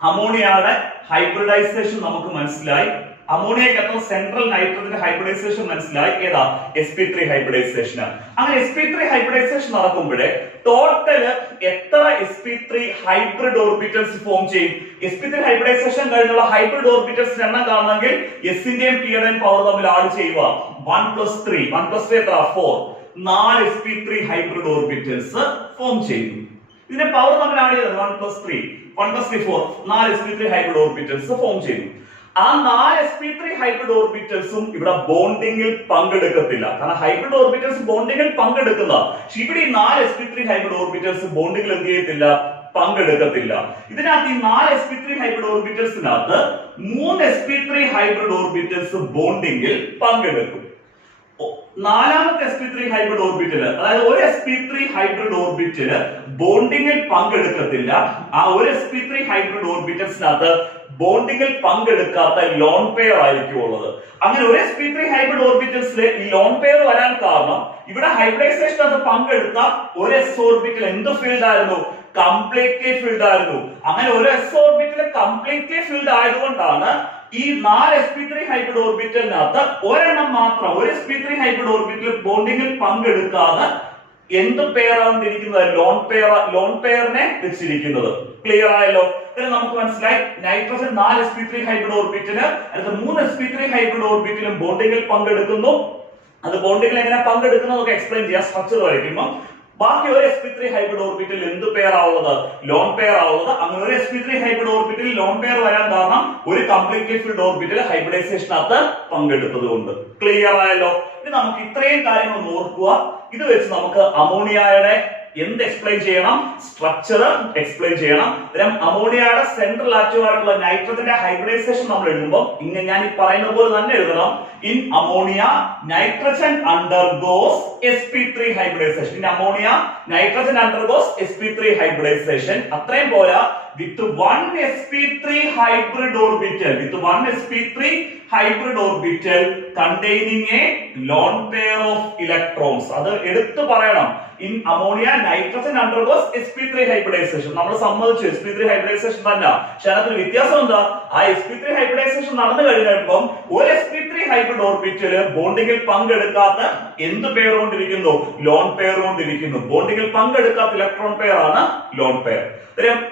അമോണിയയുടെ ഹൈബ്രിഡൈസേഷൻ നമുക്ക് മനസ്സിലായി. അമോണിയക്കകത്ത് സെൻട്രൽ നൈട്രജന്റെ ഹൈബ്രിഡൈസേഷൻ മനസ്സിലായി, ഏതാ? sp3 hybridisation. അങ്ങനെ sp3 ഹൈബ്രിഡൈസേഷൻ നടക്കുമ്പോഴേ ടോട്ടല് എത്ര sp3 ഹൈബ്രിഡ് ഓർബിറ്റൽസ് ഫോം ചെയ്യും? sp3 ഹൈബ്രിഡൈസേഷൻ കഴിഞ്ഞുള്ള ഹൈബ്രിഡ് ഓർബിറ്റൽസ് എണ്ണം കാണണമെങ്കിൽ s ന്റെയും p യുടെയും പവർ തമ്മിൽ ആഡ് ചെയ്യുക. 1 + 3 എത്ര? 4. 4 sp3 ഹൈബ്രിഡ് ഓർബിറ്റൽസ് ഫോം ചെയ്യുന്നു. ഇതിന്റെ പവർ തമ്മിൽ ആഡ് ചെയ്തത് 1 + 3 4 4 sp3 ഹൈബ്രിഡ് ഓർബിറ്റൽസ് ഫോം ചെയ്യുന്നു. ആ 4 sp3 ഹൈബ്രിഡ് ഓർബിറ്റൽസും ഇവിടെ ബോണ്ടിങ്ങിൽ പങ്കെടുക്കത്തില്ല. കാരണം ഹൈബ്രിഡ് ഓർബിറ്റൽസ് ബോണ്ടിങ്ങിൽ പങ്കെടുക്കുന്ന, ഇവിടെ ഈ 4 sp3 ഹൈബ്രിഡ് ഓർബിറ്റൽസ് ബോണ്ടിങ്ങിൽ എന്ത് ചെയ്യത്തില്ല? പങ്കെടുക്കത്തില്ല. ഇതിനകത്ത് ഈ 4 sp3 ഹൈബ്രിഡ് ഓർബിറ്റൽസിനകത്ത് 3 sp3 ഹൈബ്രിഡ് ഓർബിറ്റൽസ് ബോണ്ടിങ്ങിൽ പങ്കെടുക്കും. നാലാമത്തെ sp3 ഹൈബ്രിഡ് ഓർബിറ്റൽ, അതായത് ഒരു sp3 ഹൈബ്രിഡ് ഓർബിറ്റൽ ബോണ്ടിങ്ങിൽ പങ്കെടുക്കത്തില്ല. ആ ഒരു sp3 ഹൈബ്രിഡ് ഓർബിറ്റൽസിനകത്ത് ബോണ്ടിങ്ങിൽ പങ്കെടുക്കാത്ത ലോൺ പെയർ ആയിരിക്കും ഉള്ളത്. അങ്ങനെ ഒരു sp3 ഹൈബ്രിഡ് ഓർബിറ്റൽസിൽ ഈ ലോൺ പെയർ വരാൻ കാരണം ഇവിടെ ഹൈബ്രിഡൈസേഷൻ അത് പങ്കെടുത്ത ഒരു s ഓർബിറ്റൽ എന്ത് ഫീൽഡ് ആയിരുന്നു? കംപ്ലീറ്റ്ലി ഫീൽഡ് ആയിരുന്നു. അങ്ങനെ ഒരു s ഓർബിറ്റൽ കംപ്ലീറ്റ്ലി ഫീൽഡ് ആയതുകൊണ്ടാണ് ഈ 4 sp3 ഹൈബ്രിഡ് ഓർബിറ്റലിനകത്ത് ഒരെണ്ണം മാത്രം, ഒരു sp3 ഹൈബ്രിഡ് ഓർബിറ്റൽ ബോണ്ടിങ്ങിൽ പങ്കെടുക്കാതെ എന്ത് പെയറാണ് ഇരിക്കുന്നത്? ലോൺ പെയറിനെ വെച്ചിരിക്കുന്നത്. ക്ലിയർ ആയല്ലോ? ഇതിന് നമുക്ക് മനസ്സിലായി നൈട്രജൻ 4 sp3 ഹൈബ്രിഡ് ഓർബിറ്റല്, അടുത്ത 3 sp3 ഹൈബ്രിഡ് ഓർബിറ്റലും ബോണ്ടിങ്ങിൽ പങ്കെടുക്കുന്നു. അത് ബോണ്ടിങ്ങിൽ എങ്ങനെ പങ്കെടുക്കുന്നത് എക്സ്പ്ലെയിൻ ചെയ്യാം സ്ട്രക്ചർ വരയ്ക്കുമ്പോൾ. ബാക്കി ഒരു sp3 ഹൈബ്രിഡ് ഓർബിറ്റൽ എന്ത് പെയർ ആവുന്നത്? ലോൺ പെയർ ആവുന്നത്. അങ്ങനെ ഒരു sp3 hybrid orbital lone pair വരാൻ കാരണം ഒരു കംപ്ലീറ്റ്ലി ഫിൽഡ് ഓർബിറ്റൽ ഹൈബ്രിഡൈസേഷനകത്ത് പങ്കെടുത്തത് കൊണ്ട്. ക്ലിയർ ആയല്ലോ? ഇനി നമുക്ക് ഇത്രയും കാര്യങ്ങൾ ഓർക്കുക. ഇത് വെച്ച് നമുക്ക് അമോണിയയുടെ എന്ത് എക്സ്പ്ലെയിൻ ചെയ്യണം? സ്ട്രക്ചർ എക്സ്പ്ലെയിൻ ചെയ്യണം. അമോണിയയുടെ സെൻട്രൽ ആറ്റം ആയിട്ടുള്ള നൈട്രജന്റെ ഹൈബ്രിഡൈസേഷൻ നമ്മൾ എഴുതുമ്പോൾ ഇങ്ങനെ ഞാൻ ഈ പറയുന്ന പോലെ തന്നെ എഴുതണം. In ammonia nitrogen undergoes sp3 hybridization. In ammonia nitrogen undergoes sp3 hybridization. അത്രയും പോരാ, with 1 sp3 hybrid orbital containing a lone pair of electrons. അത് എടുത്തു പറയണം. In ammonia nitrogen undergoes sp3 hybridization. നമ്മൾ സമ്മതിച്ചു sp3 hybridization തന്നെ. പക്ഷേ അതിന് വ്യത്യാസം എന്താ? ആ sp3 hybridization നടന്നു കഴിഞ്ഞപ്പോൾ ഒരു sp3 hybrid orbital ബോണ്ടിങ്ങിൽ പങ്കെടുക്കാത്ത എന്ത് പെയർ കൊണ്ടിരിക്കുന്നു? ലോൺ പെയർ കൊണ്ടിരിക്കുന്നു. ബോണ്ടിങ്ങിൽ പങ്കെടുക്കാത്ത ഇലക്ട്രോൺ പെയർ ആണ് ലോൺ പെയർ.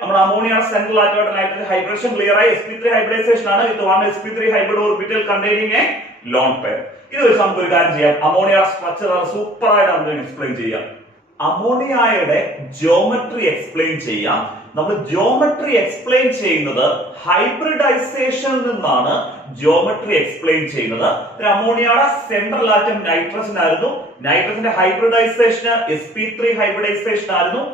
നമ്മുടെ അമോണിയ സെൻട്രൽ ആറ്റോമായിട്ട് നൈട്രജൻ ഹൈബ്രിഡേഷൻ ക്ലിയർ ആയി. sp3 ഹൈബ്രിഡൈസേഷൻ ആണ്. ഇത് 1 sp3 hybrid orbital containing a lone pair. ഇത് വെച്ച് നമുക്ക് ഒരു കാര്യം ചെയ്യാം. അമോണിയ സ്ട്രക്ചർ സൂപ്പർ ആയിട്ട് നമുക്ക് എക്സ്പ്ലെയിൻ ചെയ്യാം. അമോണിയയുടെ ജിയോമെട്രി എക്സ്പ്ലെയിൻ ചെയ്യാം. നമ്മൾ ജിയോമെട്രി എക്സ്പ്ലെയിൻ ചെയ്യുന്നത് ഹൈബ്രിഡൈസേഷനിൽ നിന്നാണ് ജിയോമെട്രി എക്സ്പ്ലെയിൻ ചെയ്യുന്നത്. അമോണിയയുടെ സെൻട്രൽ ആറ്റം നൈട്രജൻ ആയിരുന്നു. നൈട്രജന്റെ ഹൈബ്രിഡൈസേഷൻ sp3 ഹൈബ്രിഡൈസേഷൻ ആയിരുന്നു.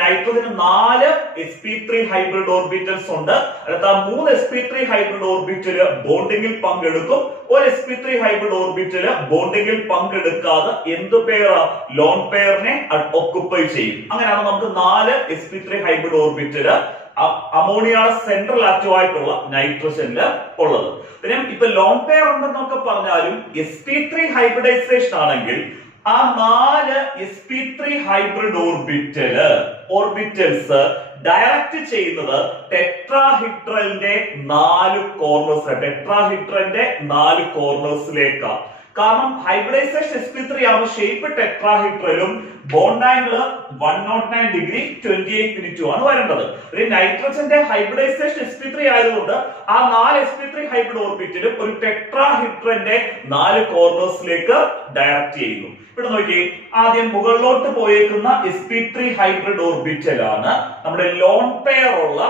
നൈട്രജന് 4 sp3 ഹൈബ്രിഡ് ഓർബിറ്റൽസ് ഉണ്ട്. അടുത്ത 3 sp3 ഹൈബ്രിഡ് ഓർബിറ്റൽ ബോണ്ടിങ്ങിൽ പങ്കെടുക്കും. ഒരു sp3 ഹൈബ്രിഡ് ഓർബിറ്റൽ ബോണ്ടിങ്ങിൽ പങ്കെടുക്കാതെ എന്ത് പെയർ? ലോൺ പെയറിനെ ഒക്കുപ്പൈ ചെയ്യും. അങ്ങനെയാണ് നമുക്ക് 4 sp3 hybrid orbital ammonia central ആറ്റമായിട്ടുള്ള നൈട്രജനിൽ ഉള്ളത്. ഇപ്പൊ ലോൺ പെയർ ഉണ്ടെന്നൊക്കെ പറഞ്ഞാലും sp3 ഹൈബ്രിഡൈസേഷൻ ആണെങ്കിൽ ആ 4 sp3 ഹൈബ്രിഡ് ഓർബിറ്റൽസ് ഡയറക്റ്റ് ചെയ്യുന്നത് ടെട്രാഹിഡ്രലിന്റെ 4 കോർണേഴ്സിലേക്കാണ്. കാരണം ഹൈബ്രിഡൈസേഷൻ sp3 ആവുന്ന ഷേപ്പ് ടെട്രാഹിഡ്രലും ബോണ്ട് ആംഗിൾ 109 ഡിഗ്രി 28 മിനിറ്റും ആണ് വരേണ്ടത്. ഒരു നൈട്രജന്റെ ഹൈബ്രിഡൈസേഷൻ sp3 ആയതുകൊണ്ട് ആ 4 sp3 ഹൈബ്രിഡ് ഓർബിറ്റലും ഒരു ടെട്രാഹിഡ്രന്റെ 4 കോർണേഴ്സിലേക്ക് ഡയറക്റ്റ് ചെയ്യുന്നു. ഇവിടെ നോക്കിയേ, ആദ്യം മുകളിലോട്ട് പോയേക്കുന്ന sp3 ഹൈബ്രിഡ് ഓർബിറ്റൽ ആണ് നമ്മുടെ ലോൺ പെയർ ഉള്ള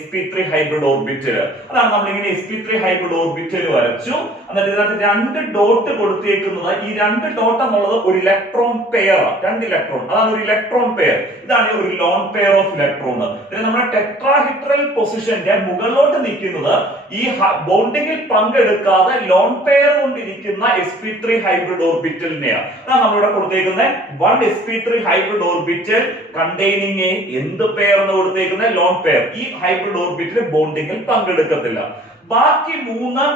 sp3 ഹൈബ്രിഡ് ഓർബിറ്റൽ. അതാണ് നമ്മൾ ഇങ്ങനെ sp3 ഹൈബ്രിഡ് ഓർബിറ്റൽ വരച്ചു. എന്നിട്ട് ഇതിനകത്ത് 2 ഡോട്ട് കൊടുത്തേക്കുന്നത്, ഈ 2 ഡോട്ട് എന്നുള്ളത് ഒരു ഇലക്ട്രോൺ പെയർ, 2 ഇലക്ട്രോൺ, അതാണ് ഒരു ഇലക്ട്രോൺ പെയർ. ഇതാണ് ഒരു ലോൺ പെയർ ഓഫ് ഇലക്ട്രോൺ. നമ്മുടെ ടെട്രാഹിഡ്രൽ പൊസിഷന്റെ മുകളിലോട്ട് നിൽക്കുന്നത് ഈ ബോണ്ടിങ്ങിൽ പങ്കെടുക്കാതെ ലോൺ പെയർ കൊണ്ടിരിക്കുന്ന sp3 ഹൈബ്രിഡ് ഓർബിറ്റലിനെയാണ്. അതാണ് നമ്മളിവിടെ കൊടുത്തേക്കുന്നത് 1 sp3 hybrid orbital containing A എന്ത് പെയർ എന്ന് കൊടുത്തേക്കുന്നത്? Lone pair. ഈ ഹൈബ്രിഡ് ഓർബിറ്റൽ ബോണ്ടിങ്ങിൽ പങ്കെടുക്കത്തില്ല. ബാക്കി 3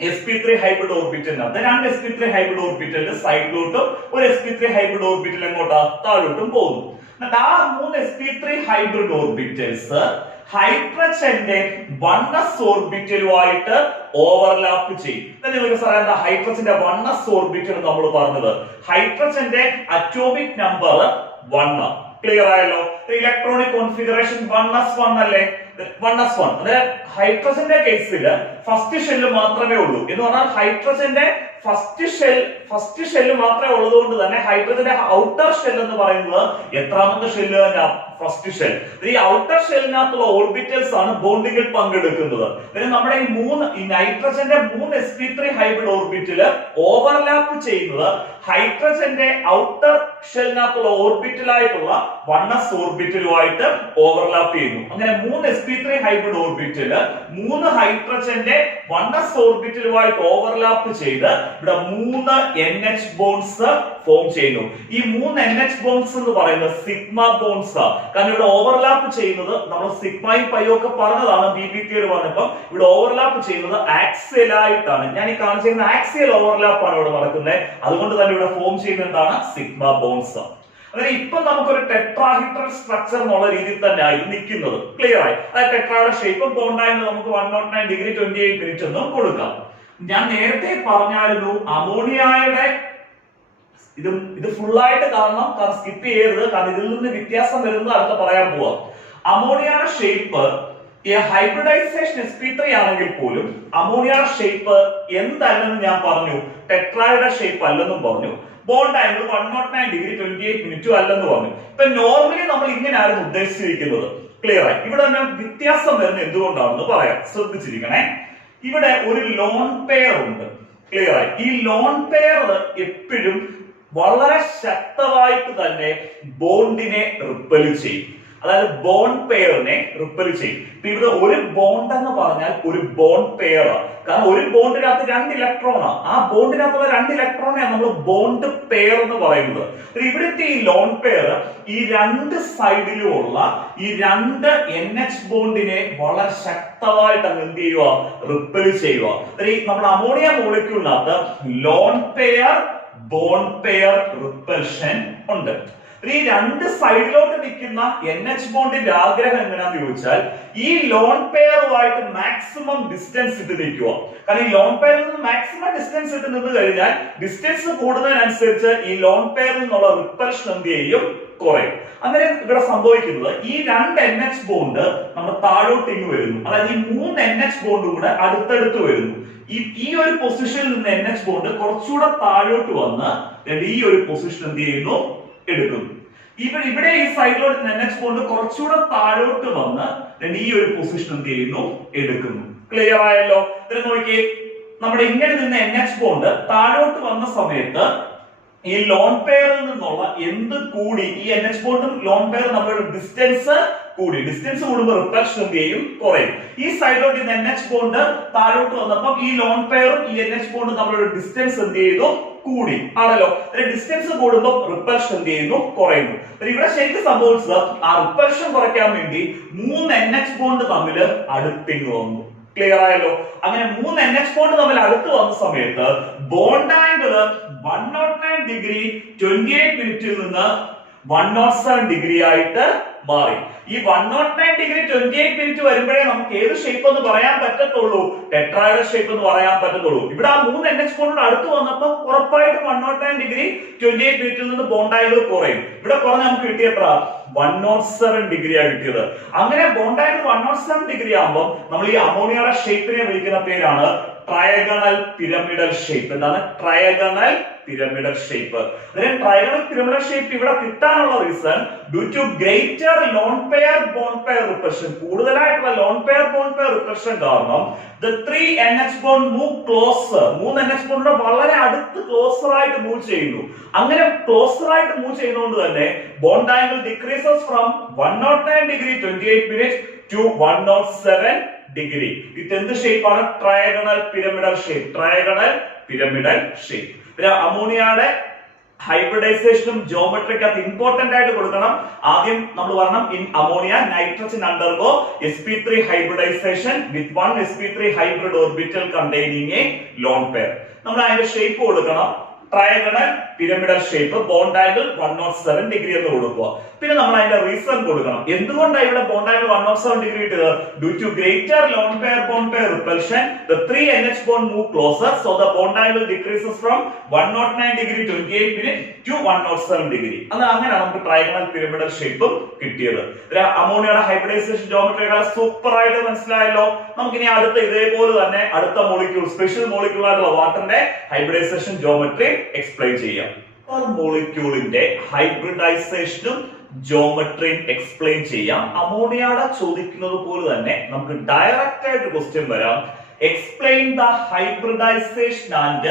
sp3 ഹൈബ്രിഡ് ഓർബിറ്റലിനകത്ത് 2 sp3 ഹൈബ്രിഡ് ഓർബിറ്റലിന്റെ സൈഡിലോട്ടും ഒരു sp3 ഹൈബ്രിഡ് ഓർബിറ്റൽ എങ്ങോട്ടാ? താഴോട്ടും പോകുന്നു. എന്നിട്ട് ആ 3 sp3 ഹൈബ്രിഡ് ഓർബിറ്റൽസ് ഹൈഡ്രജന്റെ 1s ഓർബിറ്റലുമായിട്ട് ഓവർലാപ്പ് ചെയ്യും. നിങ്ങൾക്ക് സാറേ എന്താ ഹൈഡ്രജന്റെ 1s ഓർബിറ്റൽ നമ്മൾ പറഞ്ഞത്? ഹൈഡ്രജന്റെ അറ്റോമിക് നമ്പർ 1. ക്ലിയർ ആയല്ലോ? ഇലക്ട്രോണിക് കോൺഫിഗറേഷൻ 1s1 അല്ലേ? 1s1 അതായത് ഹൈഡ്രജന്റെ കേസിൽ ഫസ്റ്റ് ഷെല്ല് മാത്രമേ ഉള്ളൂ എന്ന് പറഞ്ഞാൽ ഹൈഡ്രജന്റെ ഫസ്റ്റ് ഷെല്ല് മാത്രമേ ഉള്ളതുകൊണ്ട് തന്നെ ഹൈഡ്രജന്റെ ഔട്ടർ ഷെൽ എന്ന് പറയുന്നത് എത്രാമത്തെ ഷെല്ല്? First shell. ഈ ഔട്ടർ ഷെല്ലിനകത്തുള്ള ഓർബിറ്റൽസ് ആണ് ബോണ്ടിങ്ങിൽ പങ്കെടുക്കുന്നത്. നമ്മുടെ ഈ നൈട്രജന്റെ 3 sp3 ഹൈബ്രിഡ് ഓർബിറ്റല് ഓവർലാപ്പ് ചെയ്യുന്നത് ഹൈഡ്രജന്റെ ഔട്ടർ ഷെല്ലിനകത്തുള്ള ഓർബിറ്റലായിട്ടുള്ള 1s ഓർബിറ്റലുമായിട്ട് ഓവർലാപ്പ് ചെയ്യുന്നു. അങ്ങനെ 3 sp3 ഹൈബ്രിഡ് ഓർബിറ്റല് 3 ഹൈഡ്രജന്റെ 1s ഓർബിറ്റലുമായിട്ട് ഓവർലാപ്പ് ചെയ്ത് ഇവിടെ 3 NH ബോൺസ് ഫോം ചെയ്യുന്നു. ഈ 3 NH ബോൺസ് എന്ന് പറയുന്നത് സിഗ്മ ബോൺസ് ആണ്. കാരണം ഇവിടെ ഓവർലാപ്പ് ചെയ്യുന്നത് നമ്മൾ സിഗ്മയും പൈയും ഒക്കെ പറഞ്ഞതാണ് BBTയിൽ പറഞ്ഞപ്പം ഇവിടെ ഓവർലാപ്പ് ചെയ്യുന്നത് ആക്സിയൽ ആയിട്ടാണ്. ഞാൻ ഈ കാണിച്ചിരുന്ന ആക്സിയൽ ഓവർലാപ്പ് ആണ് ഇവിടെ നടക്കുന്നത്. അതുകൊണ്ട് തന്നെ ഇവിടെ ഫോം ചെയ്യുന്നത് എന്താണ്? Sigma bonds. അങ്ങനെ ഇപ്പൊ നമുക്കൊരു ടെട്രാഹീഡ്രൽ സ്ട്രക്ചർ എന്നുള്ള രീതിയിൽ തന്നെ ആയിരുന്നു നിൽക്കുന്നത്. ക്ലിയർ ആയി? അതായത് ടെട്രായുടെ ഷേപ്പും ബോണ്ടായിരുന്നു നമുക്ക് 109 ഡിഗ്രി 28 മിനിറ്റ് ഒന്നും കൊടുക്കാം. ഞാൻ നേരത്തെ പറഞ്ഞായിരുന്നു അമോണിയയുടെ ഇത് ഫുള്ളായിട്ട് കാരണം സ്കിപ്പ് ചെയ്യരുത്, കാരണം ഇതിൽ നിന്ന് വ്യത്യാസം വരുന്നത് അടുത്ത പറയാൻ പോവാം. അമോണിയയുടെ ഷേപ്പ് ഹൈബ്രിഡൈസേഷൻ sp3 ആണെങ്കിൽ പോലും അമോണിയയുടെ ഷേപ്പ് എന്തല്ലെന്ന് ഞാൻ പറഞ്ഞു. ടെട്രായുടെ ഷേപ്പ് അല്ലെന്നും പറഞ്ഞു. ബോണ്ട് ആംഗിൾ 109 ഡിഗ്രി 28 മിനിറ്റും അല്ലെന്ന് പറഞ്ഞു. ഇപ്പൊ നോർമലി നമ്മൾ ഇങ്ങനെയായിരുന്നു ഉദ്ദേശിച്ചിരിക്കുന്നത്. ക്ലിയർ ആയി? ഇവിടെ തന്നെ വ്യത്യാസം വരുന്നത് എന്തുകൊണ്ടാണെന്ന് പറയാം, ശ്രദ്ധിച്ചിരിക്കണേ. ഇവിടെ ഒരു ലോൺ പെയർ ഉണ്ട്. ക്ലിയർ ആയി? ഈ ലോൺ പെയർ എപ്പോഴും വളരെ ശക്തമായിട്ട് തന്നെ ബോണ്ടിനെ റിപ്പൽ ചെയ്യും. അതായത് ബോണ്ട് പെയറിനെ റിപ്പൽ ചെയ്യും. ഇപ്പൊ ഇവിടെ ഒരു ബോണ്ട് എന്ന് പറഞ്ഞാൽ ഒരു ബോണ്ട് പെയർ ആണ്. കാരണം ഒരു ബോണ്ടിനകത്ത് 2 ഇലക്ട്രോണാണ്. ആ ബോണ്ടിനകത്തുള്ള 2 ഇലക്ട്രോണാണ് നമ്മൾ ബോണ്ട് പെയർ എന്ന് പറയുന്നത്. ഇവിടുത്തെ ഈ ലോൺ പെയർ ഈ 2 സൈഡിലുമുള്ള ഈ 2 NH ബോണ്ടിനെ വളരെ ശക്തമായിട്ട് അങ്ങ് എന്ത് ചെയ്യുക? റിപ്പൽ ചെയ്യുക. നമ്മുടെ അമോണിയ മോളിക്യൂളിനകത്ത് lone pair bond pair repulsion ഉണ്ട്. ഈ 2 സൈഡിലോട്ട് നിൽക്കുന്ന NH ബോണ്ടിന്റെ ആഗ്രഹം എങ്ങനെയാന്ന് ചോദിച്ചാൽ ഈ ലോൺ പെയറുമായിട്ട് മാക്സിമം ഡിസ്റ്റൻസ് ഇട്ട് നിൽക്കുക. കാരണം ഈ ലോൺ പെയറിൽ നിന്ന് മാക്സിമം ഡിസ്റ്റൻസ് ഇട്ട് നിന്ന് കഴിഞ്ഞാൽ ഡിസ്റ്റൻസ് കൂടുന്നതിനനുസരിച്ച് ഈ ലോൺ പെയറിൽ നിന്നുള്ള റിപ്പൽഷൻ എന്ത് ചെയ്യും? കുറയും. അങ്ങനെ ഇവിടെ സംഭവിക്കുന്നത് ഈ 2 NH ബോണ്ട് നമ്മൾ താഴോട്ട് ഇങ്ങ് വരുന്നു. അതായത് ഈ 3 NH ബോണ്ടും കൂടെ അടുത്തടുത്ത് വരുന്നു. ഈ ഒരു പൊസിഷനിൽ നിന്ന് NH ബോണ്ട് കുറച്ചുകൂടെ താഴോട്ട് വന്ന് ഈ ഒരു പൊസിഷൻ എന്ത് ചെയ്യുന്നു? എടുക്കുന്നു. ഇവിടെ ഈ സൈഡിലോട്ട് NH ബോണ്ട് കുറച്ചുകൂടെ താഴോട്ട് വന്ന് ഈ ഒരു പൊസിഷൻ എന്ത് ചെയ്യുന്നു? എടുക്കുന്നു. ക്ലിയർ ആയല്ലോ? നോക്കിയേ, നമ്മുടെ ഇങ്ങനെ നിന്ന് NH ബോണ്ട് താഴോട്ട് വന്ന സമയത്ത് ഈ ലോൺ പെയറിൽ നിന്നുള്ള എന്ത് കൂടി? ഈ NH ബോണ്ടും ലോൺ പെയറും തമ്മിലുള്ള ഡിസ്റ്റൻസ് കൂടി. ഡിസ്റ്റൻസ് കൂടുമ്പോൾ റിപ്പൽഷൻ എന്ത് ചെയ്യും? കുറയും. ഈ സൈഡിലോട്ട് NH ബോണ്ട് താഴോട്ട് വന്നപ്പോൾ ഈ ലോൺ പെയറും ഈ NH ബോണ്ടും തമ്മിലുള്ള ഡിസ്റ്റൻസ് എന്ത് ചെയ്തു? കൂടി. ആണല്ലോ? ഡിസ്റ്റൻസ് കൂടുമ്പോൾ റിപ്പൽഷൻ എന്ത് ചെയ്യുന്നു? കുറയുന്നു. ഇവിടെ ശരിക്കും സംഭവിച്ചത് ആ റിപ്പൽഷൻ കുറയ്ക്കാൻ വേണ്ടി 3 NH ബോണ്ട് തമ്മിൽ അടുത്തിങ്ങ് വന്നു. ക്ലിയർ ആയല്ലോ? അങ്ങനെ 3 NH ബോണ്ട് തമ്മിൽ അടുത്ത് വന്ന സമയത്ത് ബോണ്ട് ആംഗിൾ 109 ഡിഗ്രി 28 മിനിറ്റിൽ നിന്ന് 107 ഡിഗ്രി ആയിട്ട് മാറി. ഈ 109 ഡിഗ്രി 28 മിനിറ്റ് വരുമ്പോഴേ നമുക്ക് ഏത് ഷേപ്പ് എന്ന് പറയാൻ പറ്റത്തുള്ളൂ? ടെട്രായുടെ ഷേപ്പ് എന്ന് പറയാൻ പറ്റത്തുള്ളൂ. ഇവിടെ ആ 3 NH ബോണ്ടിനോട് അടുത്ത് വന്നപ്പോൾ ഉറപ്പായിട്ടും 109 ഡിഗ്രി 28 മിനിറ്റിൽ നിന്ന് ബോണ്ട് ആംഗിൾ കുറയും. ഇവിടെ കുറഞ്ഞ നമുക്ക് കിട്ടിയത്ര 107 ഡിഗ്രിയാണ് കിട്ടിയത്. അങ്ങനെ ബോണ്ട് ആംഗിൾ 107 ഡിഗ്രി ആകുമ്പോൾ നമ്മൾ ഈ അമോണിയയുടെ ഷേപ്പിനെ വിളിക്കുന്ന പേരാണ് ട്രയഗണൽ പിരമിഡൽ ഷേപ്പ്. എന്താണ് trigonal pyramidal shape? Trigonal pyramidal shape ഇവിടെ കിട്ടാനുള്ള reason due to greater lone pair bond pair repulsion, കൂടുതലായിട്ടുള്ള lone pair bond pair repulsion കാരണം the 3 NH bond move closer. 3 NH bond വളരെ അടുത്ത് ക്ലോസർ ആയിട്ട് മൂവ് ചെയ്യുന്നു. അങ്ങനെ ക്ലോസർ ആയിട്ട് മൂവ് ചെയ്യുന്നതുകൊണ്ട് തന്നെ bond angle decreases from 109 degree 28 minute to 107 degree. ഇത് എന്ത് ഷേപ്പ് ആണ്? Trigonal pyramidal shape. Trigonal pyramidal shape. അമോണിയയുടെ ഹൈബ്രിഡൈസേഷനും ജോമെട്രിക്കകത്ത് ഇമ്പോർട്ടന്റ് ആയിട്ട് കൊടുക്കണം. ആദ്യം നമ്മൾ പറഞ്ഞു in ammonia nitrogen undergo sp3 hybridisation with 1 sp3 hybrid orbital containing a lone pair. നമ്മൾ അതിന്റെ ഷേപ്പ് കൊടുക്കണം. Trigonal pyramidal shape bond angle 107 degree എന്ന് കൊടുക്കുക. പിന്നെ നമ്മൾ അതിന്റെ റീസൺ കൊടുക്കണം. എന്തുകൊണ്ടാണ് ഇവിടെ ബോണ്ട് ആംഗിൾ 107 ഡിഗ്രി ഇട്ടത്? Due to greater lone pair bond pair repulsion the 3 NH bond move closer, so the bond angle decreases from 109 degree 28 minutes to 107 degree. അങ്ങനെയാണ് നമുക്ക് ട്രയാഗണൽ പിരമിഡൽ ഷേപ്പും കിട്ടിയത്. അമോണിയയുടെ ഹൈബ്രിഡൈസേഷൻ ജോമെട്രി സൂപ്പർ ആയിട്ട് മനസ്സിലായല്ലോ. നമുക്ക് ഇനി അടുത്ത ഇതേപോലെ തന്നെ അടുത്ത മോളിക്യൂൾ സ്പെഷ്യൽ മോളിക്യൂൾ ആയിട്ടുള്ള വാട്ടറിന്റെ ഹൈബ്രിഡൈസേഷൻ ജോമെട്രി എക്സ്പ്ലെയിൻ ചെയ്യാം. മോളിക്യൂളിന്റെ ഹൈബ്രിഡൈസേഷനും ജോമെട്രിയും എക്സ്പ്ലെയിൻ ചെയ്യാം. അമോണിയയുടെ ചോദിക്കുന്നത് പോലെ തന്നെ നമുക്ക് ഡയറക്റ്റ് ആയിട്ട് ക്വസ്റ്റ്യൻ വരാം. Explain the hybridization and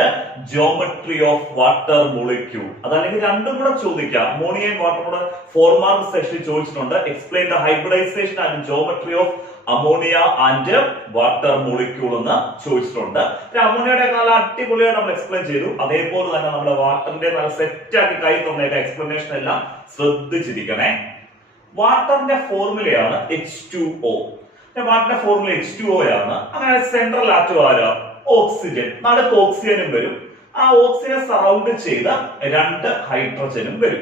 geometry of water molecule. അതല്ലെങ്കിൽ രണ്ടും കൂടെ ചോദിക്കാം. അമോണിയയും വാട്ടറും 4 മാർക്ക് സെഷൻ ചോദിച്ചിട്ടുണ്ട്. Explain the hybridization and geometry of ammonia and water molecule എന്ന് ചോദിച്ചിട്ടുണ്ട്. അമോണിയയുടെ നല്ല അടിപൊളിയായിട്ട് നമ്മൾ എക്സ്പ്ലെയിൻ ചെയ്തു. അതേപോലെ തന്നെ നമ്മുടെ വാട്ടറിന്റെ നല്ല സെറ്റ് ആക്കി കൈ തന്നേക്ക എക്സ്പ്ലനേഷൻ എല്ലാം ശ്രദ്ധിച്ചിരിക്കണേ. വാട്ടറിന്റെ ഫോർമുലയാണ് H2O. വാട്ടറിന്റെ ഫോർമുല H2O ആണ്. അങ്ങനെ സെൻട്രൽ ആറ്റം ആരാ? ഓക്സിജൻ. നടുക്ക് ഓക്സിജനും വരും. ആ ഓക്സിജനെ സറൗണ്ട് ചെയ്ത 2 ഹൈഡ്രജനും വരും.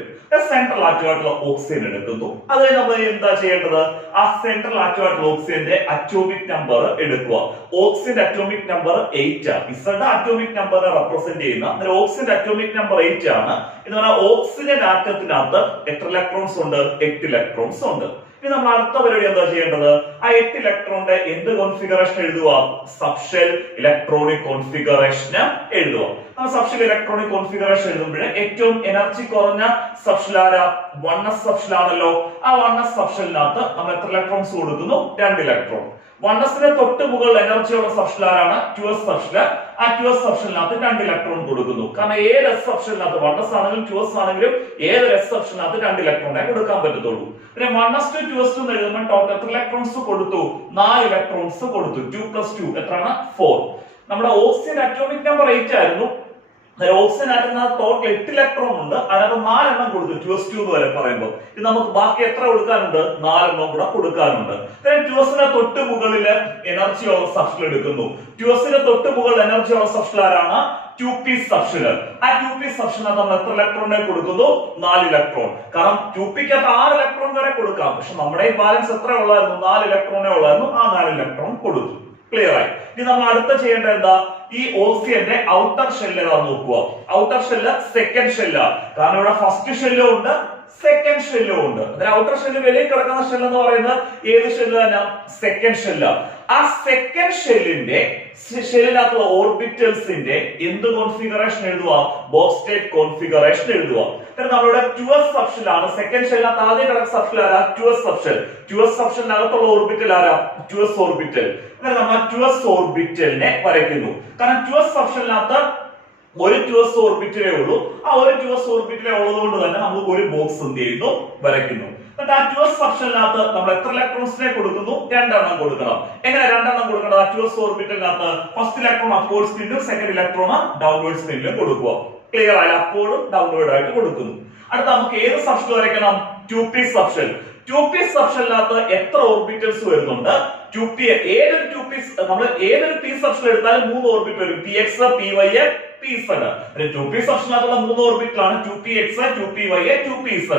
സെൻട്രൽ ആറ്റമായിട്ടുള്ള ഓക്സിജൻ എടുക്കുന്നു. അത് നമ്മൾ എന്താ ചെയ്യേണ്ടത്? ആ സെൻട്രൽ ആറ്റമായിട്ടുള്ള ഓക്സിജന്റെ അറ്റോമിക് നമ്പർ എടുക്കുക. ഓക്സിജന്റെ അറ്റോമിക് നമ്പർ 8 ആണ്. ഇസഡ് അറ്റോമിക് നമ്പറിനെ റെപ്രസെന്റ് ചെയ്യുന്ന ഓക്സിജന്റെ അറ്റോമിക് നമ്പർ 8 ആണ്. എന്ന് പറഞ്ഞാൽ ഓക്സിജൻ ആറ്റത്തിനകത്ത് എത്ര ഇലക്ട്രോൺസ് ഉണ്ട്? 8 ഇലക്ട്രോൺസ് ഉണ്ട്. ഇനി നമ്മൾ അടുത്ത പരിപാടി എന്താ ചെയ്യേണ്ടത്? ആ 8 ഇലക്ട്രോണിന്റെ എന്ത് കോൺഫിഗറേഷൻ എഴുതുക? സബ്ഷെൽ ഇലക്ട്രോണിക് കോൺഫിഗറേഷൻ എഴുതുക. നമ്മൾ സബ്ഷെൽ ഇലക്ട്രോണിക് കോൺഫിഗറേഷൻ എഴുതുമ്പോൾ ഏറ്റവും എനർജി കുറഞ്ഞ സബ്ഷെൽ ആരാ? 1s സബ്ഷെൽ ആണല്ലോ. ആ 1s സബ്ഷെലിനകത്ത് നമ്മൾ എത്ര ഇലക്ട്രോൺസ് കൊടുക്കുന്നു? 2 ഇലക്ട്രോൺ. 1sന്റെ തൊട്ട് മുകളിൽ എനർജിയുള്ള സബ്ഷെൽ ആരാണ്? 2s subshell. ആ 2s സബ്ഷെലിനകത്ത് 2 ഇലക്ട്രോൺ കൊടുക്കുന്നു. കാരണം ഏത് s സബ്ഷെലിനകത്ത് 1s ആണെങ്കിലും 2s ആണെങ്കിലും ഏത് s സബ്ഷെലിനകത്ത് 2 ഇലക്ട്രോണേ കൊടുക്കാൻ പറ്റത്തുള്ളൂ. പിന്നെ 1s to 2s എന്ന് എഴുതുമ്പോൾ ടോട്ടൽ എത്ര ഇലക്ട്രോൺസ് കൊടുത്തു? 4 ഇലക്ട്രോൺസ് കൊടുത്തു. 2 + 2 എത്രയാണ്? 4. നമ്മുടെ ഓക്സിജൻ അറ്റോമിക് നമ്പർ 8 ആയിരുന്നു. ഓക്സിജൻ ആറ്റത്തിനകത്ത് ടോട്ടൽ 8 ഇലക്ട്രോൺ ഉണ്ട്. അതിനകത്ത് 4 എണ്ണം കൊടുത്തു. 2s2 എന്ന് വരെ പറയുമ്പോൾ ഇത് നമുക്ക് ബാക്കി എത്ര കൊടുക്കാനുണ്ട്? 4 എണ്ണം കൂടെ കൊടുക്കാനുണ്ട്. 2sന്റെ തൊട്ട് മുകളില് എനർജി ഉള്ള സബ്ഷെൽ എടുക്കുന്നു. 2sന്റെ തൊട്ട് മുകളിൽ എനർജി ഉള്ള സബ്ഷെൽ ആരാണ്? 2p subshell. ആ 2p സബ്ഷെലിനകത്ത് നമ്മൾ എത്ര ഇലക്ട്രോണിനെ കൊടുക്കുന്നു? 4 ഇലക്ട്രോൺ. കാരണം 2pക്കകത്ത് 6 ഇലക്ട്രോൺ വരെ കൊടുക്കാം. പക്ഷെ നമ്മുടെ ഈ ബാലൻസ് എത്ര ഉള്ളായിരുന്നു? 4 ഇലക്ട്രോണേ ഉള്ളായിരുന്നു. ആ 4 ഇലക്ട്രോൺ കൊടുത്തു. ക്ലിയർ ആയി. ഇനി നമ്മൾ അടുത്ത ചെയ്യേണ്ടത് എന്താ? ഈ ഓക്സിജന്റെ ഔട്ടർ ഷെല്ല് ഏതാന്ന് നോക്കുക. Outer shell second shell. കാരണം ഇവിടെ ഫസ്റ്റ് ഷെല്ലും ഉണ്ട്, സെക്കൻഡ് ഷെല്ലും ഉണ്ട്. അതായത് ഔട്ടർ ഷെല്ല് വെളിയിൽ കിടക്കുന്ന ഷെല്ല് എന്ന് പറയുന്നത് ഏത് ഷെല്ല് തന്നെ? Second shell. ആ സെക്കൻഡ് ഷെല്ലിനകത്തുള്ള ഓർബിറ്റൽസിന്റെ എന്ത് കോൺഫിഗറേഷൻ എഴുതുക? ബോക്സ് സ്റ്റേറ്റ് കോൺഫിഗറേഷൻ എഴുതുക. നമ്മളുടെ 2s സബ്ഷെൽ ആണ്. സെക്കൻഡ് ഷെല്ലിനകത്ത് ആദ്യം കിടക്കുന്ന സബ്ഷെൽ ആരാ? 2s subshell. 2s സബ്ഷെലിനകത്തുള്ള ഓർബിറ്റൽ ആരാ? 2s orbital. നമ്മൾ 2s ഓർബിറ്റലിനെ വരയ്ക്കുന്നു. കാരണം 2s സബ്ഷെലിനകത്ത് ഒരു 2s ഓർബിറ്റലേ ഉള്ളൂ. ആ ഒരു 2s ഓർബിറ്റലേ ഉള്ളതുകൊണ്ട് തന്നെ നമ്മൾ ഒരു ബോക്സ് എന്ത് ചെയ്യുന്നു? വരയ്ക്കുന്നു. എന്നിട്ട് ആ 2s സബ്ഷെലിനകത്ത് നമ്മൾ എത്ര ഇലക്ട്രോൺസിനെ കൊടുക്കുന്നു? 2 എണ്ണം കൊടുക്കണം. എങ്ങനെ 2 എണ്ണം കൊടുക്കണം? ആ 2s ഓർബിറ്റലിനകത്ത് ഫസ്റ്റ് ഇലക്ട്രോൺ അപ്വേർഡ് സ്പിന്നും സെക്കൻഡ് ഇലക്ട്രോൺ ഡൗൺവേർഡ് സ്പിന്നിലും കൊടുക്കുക. ക്ലിയർ ആയി? അപ്പോഴും ഡൗൺവേർഡ് ആയിട്ട് കൊടുക്കുന്നു. അടുത്ത നമുക്ക് ഏത് സബ്ഷെൽ വരയ്ക്കണം? 2p subshell. 2p സബ്ഷെലിനകത്ത് എത്ര ഓർബിറ്റൽസ് വരുന്നുണ്ട്? 2p ഏതൊരു 2p നമ്മൾ ഏതൊരു p സബ്ഷെൽ എടുത്താലും 3 ഓർബിറ്റ് വരും. px py pz. 2p സബ്ഷെലിനകത്തുള്ള 3 ഓർബിറ്റലാണ് 2px 2py 2pz.